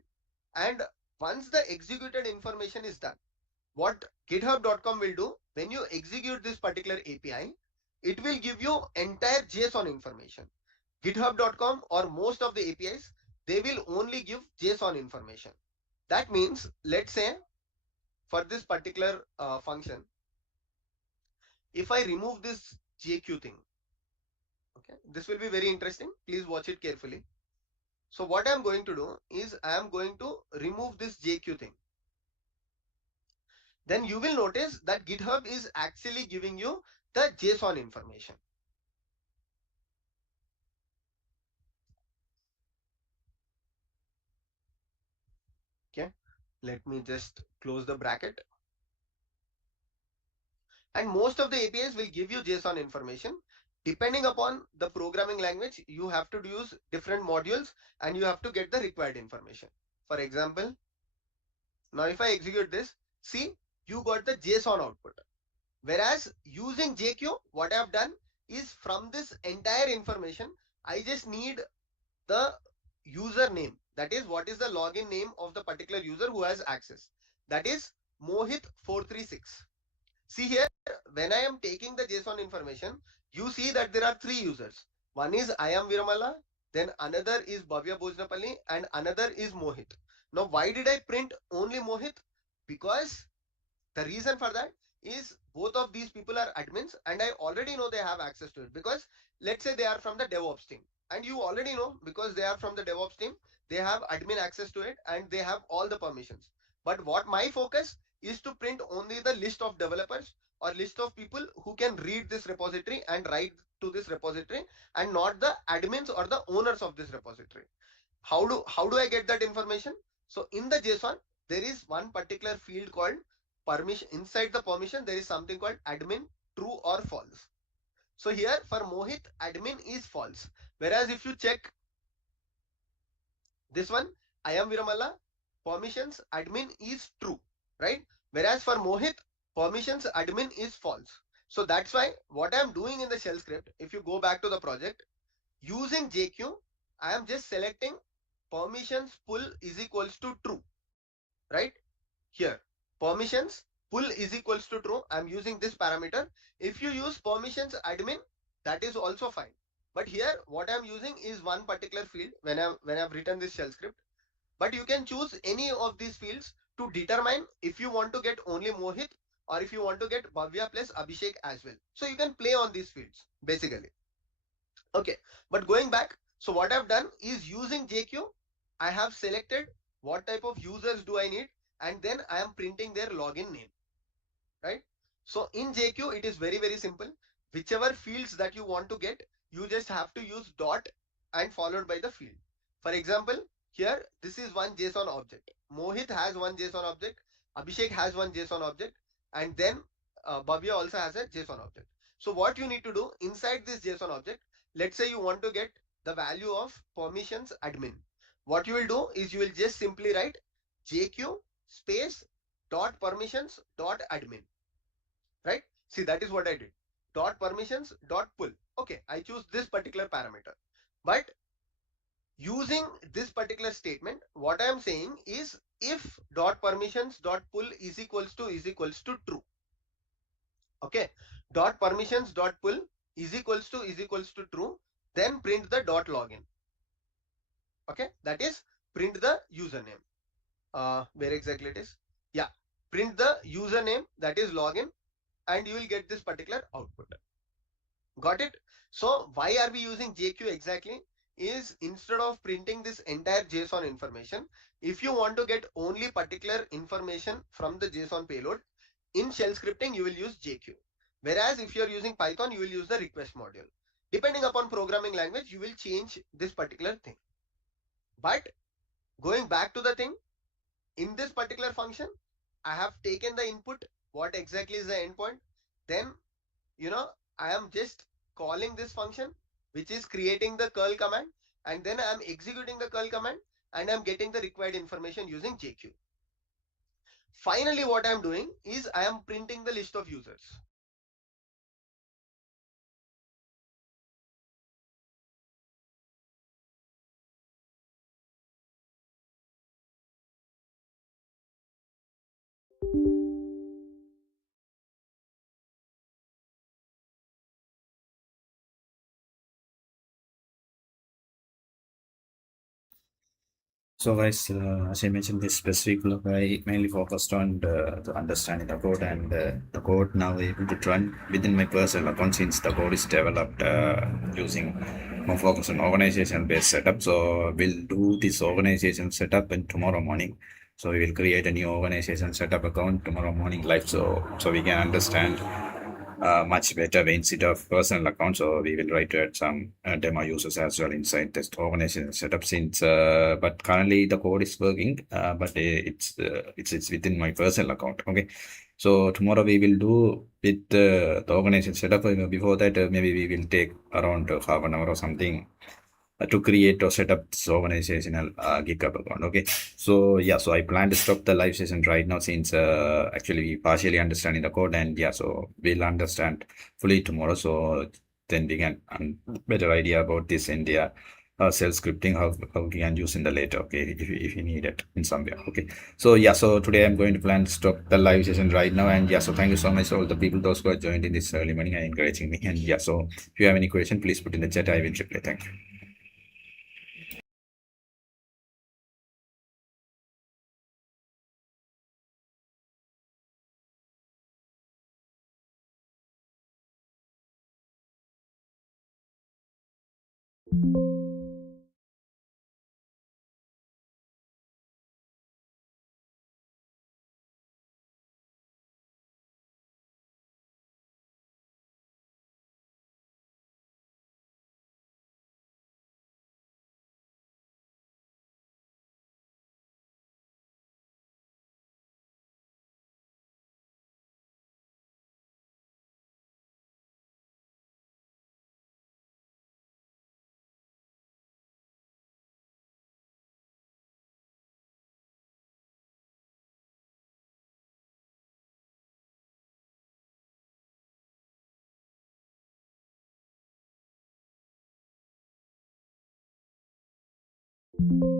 And once the executed information is done, what github.com will do, when you execute this particular API, it will give you entire JSON information. GitHub.com or most of the APIs, they will only give JSON information. That means, let's say, for this particular function, if I remove this JQ thing, okay, this will be very interesting. Please watch it carefully. So what I'm going to do is I am going to remove this JQ thing. Then you will notice that GitHub is actually giving you the JSON information. Okay, let me just close the bracket. And most of the APIs will give you JSON information. Depending upon the programming language, you have to use different modules and you have to get the required information. For example, now if I execute this, see, you got the JSON output. Whereas using JQ, what I have done is from this entire information, I just need the username. That is, what is the login name of the particular user who has access. That is Mohit436. See here, when I am taking the JSON information, you see that there are three users. One is I am Viramala, then another is Bhavya Bojnapalli, and another is Mohit. Now, why did I print only Mohit? Because the reason for that is both of these people are admins and I already know they have access to it, because let's say they are from the DevOps team, and you already know, because they are from the DevOps team, they have admin access to it and they have all the permissions. But what my focus is to print only the list of developers or list of people who can read this repository and write to this repository, and not the admins or the owners of this repository. How do I get that information? So in the JSON, there is one particular field called permission. Inside the permission, there is something called admin, true or false. So here for Mohit, admin is false. Whereas if you check this one, I am Viramala, permissions admin is true, right? Whereas for Mohit, permissions admin is false. So that's why what I am doing in the shell script, if you go back to the project, using JQ, I am just selecting permissions pull is equals to true, right? Here, permissions pull is equals to true. I'm using this parameter. If you use permissions admin, that is also fine. But here, what I'm using is one particular field when I've written this shell script. But you can choose any of these fields to determine if you want to get only Mohit or if you want to get Bhavya plus Abhishek as well. So you can play on these fields basically. Okay, but going back, so what I've done is using JQ, I have selected what type of users do I need, and then I am printing their login name, right? So in JQ, it is very, very simple. Whichever fields that you want to get, you just have to use dot and followed by the field. For example, here, this is one JSON object. Mohit has one JSON object. Abhishek has one JSON object, and then Bhavya also has a JSON object. So what you need to do inside this JSON object, let's say you want to get the value of permissions admin. What you will do is you will just simply write JQ space dot permissions dot admin, right? See, that is what I did. Dot permissions dot pull. Okay, I choose this particular parameter. But using this particular statement, what I am saying is if dot permissions dot pull is equals to true. Okay, dot permissions dot pull is equals to true, then print the dot login. Okay, that is print the username. Where exactly it is? Yeah, print the username, that is login, and you will get this particular output. Got it? So why are we using JQ exactly? Is instead of printing this entire JSON information, if you want to get only particular information from the JSON payload, in shell scripting you will use JQ. Whereas if you are using Python, you will use the request module. Depending upon programming language, you will change this particular thing. But going back to the thing, in this particular function, I have taken the input, what exactly is the endpoint, then you know I am just calling this function which is creating the curl command, and then I am executing the curl command, and I am getting the required information using JQ. Finally, what I am doing is I am printing the list of users. So guys, as I mentioned, this specific blog, I mainly focused on the understanding the code, and the code now able to run within my personal account since the code is developed using more focus on organization-based setup. So we'll do this organization setup in tomorrow morning. So we will create a new organization setup account tomorrow morning live, so we can understand much better instead of personal account. So we will try to add some demo users as well inside this organization setup since but currently the code is working but it's within my personal account. Okay, so tomorrow we will do with the organization setup. Before that maybe we will take around half an hour or something to create or set up this organizational GitHub account. Okay, so yeah, so I plan to stop the live session right now since actually we partially understanding the code, and yeah, so we'll understand fully tomorrow. So then we can better idea about this India self scripting, how we can use in the later. Okay, if you need it in somewhere. Okay, so yeah, so today I'm going to plan to stop the live session right now, and yeah, so thank you so much to all the people those who are joined in this early morning and encouraging me. And yeah, so if you have any question, please put in the chat. I will reply. Thank you.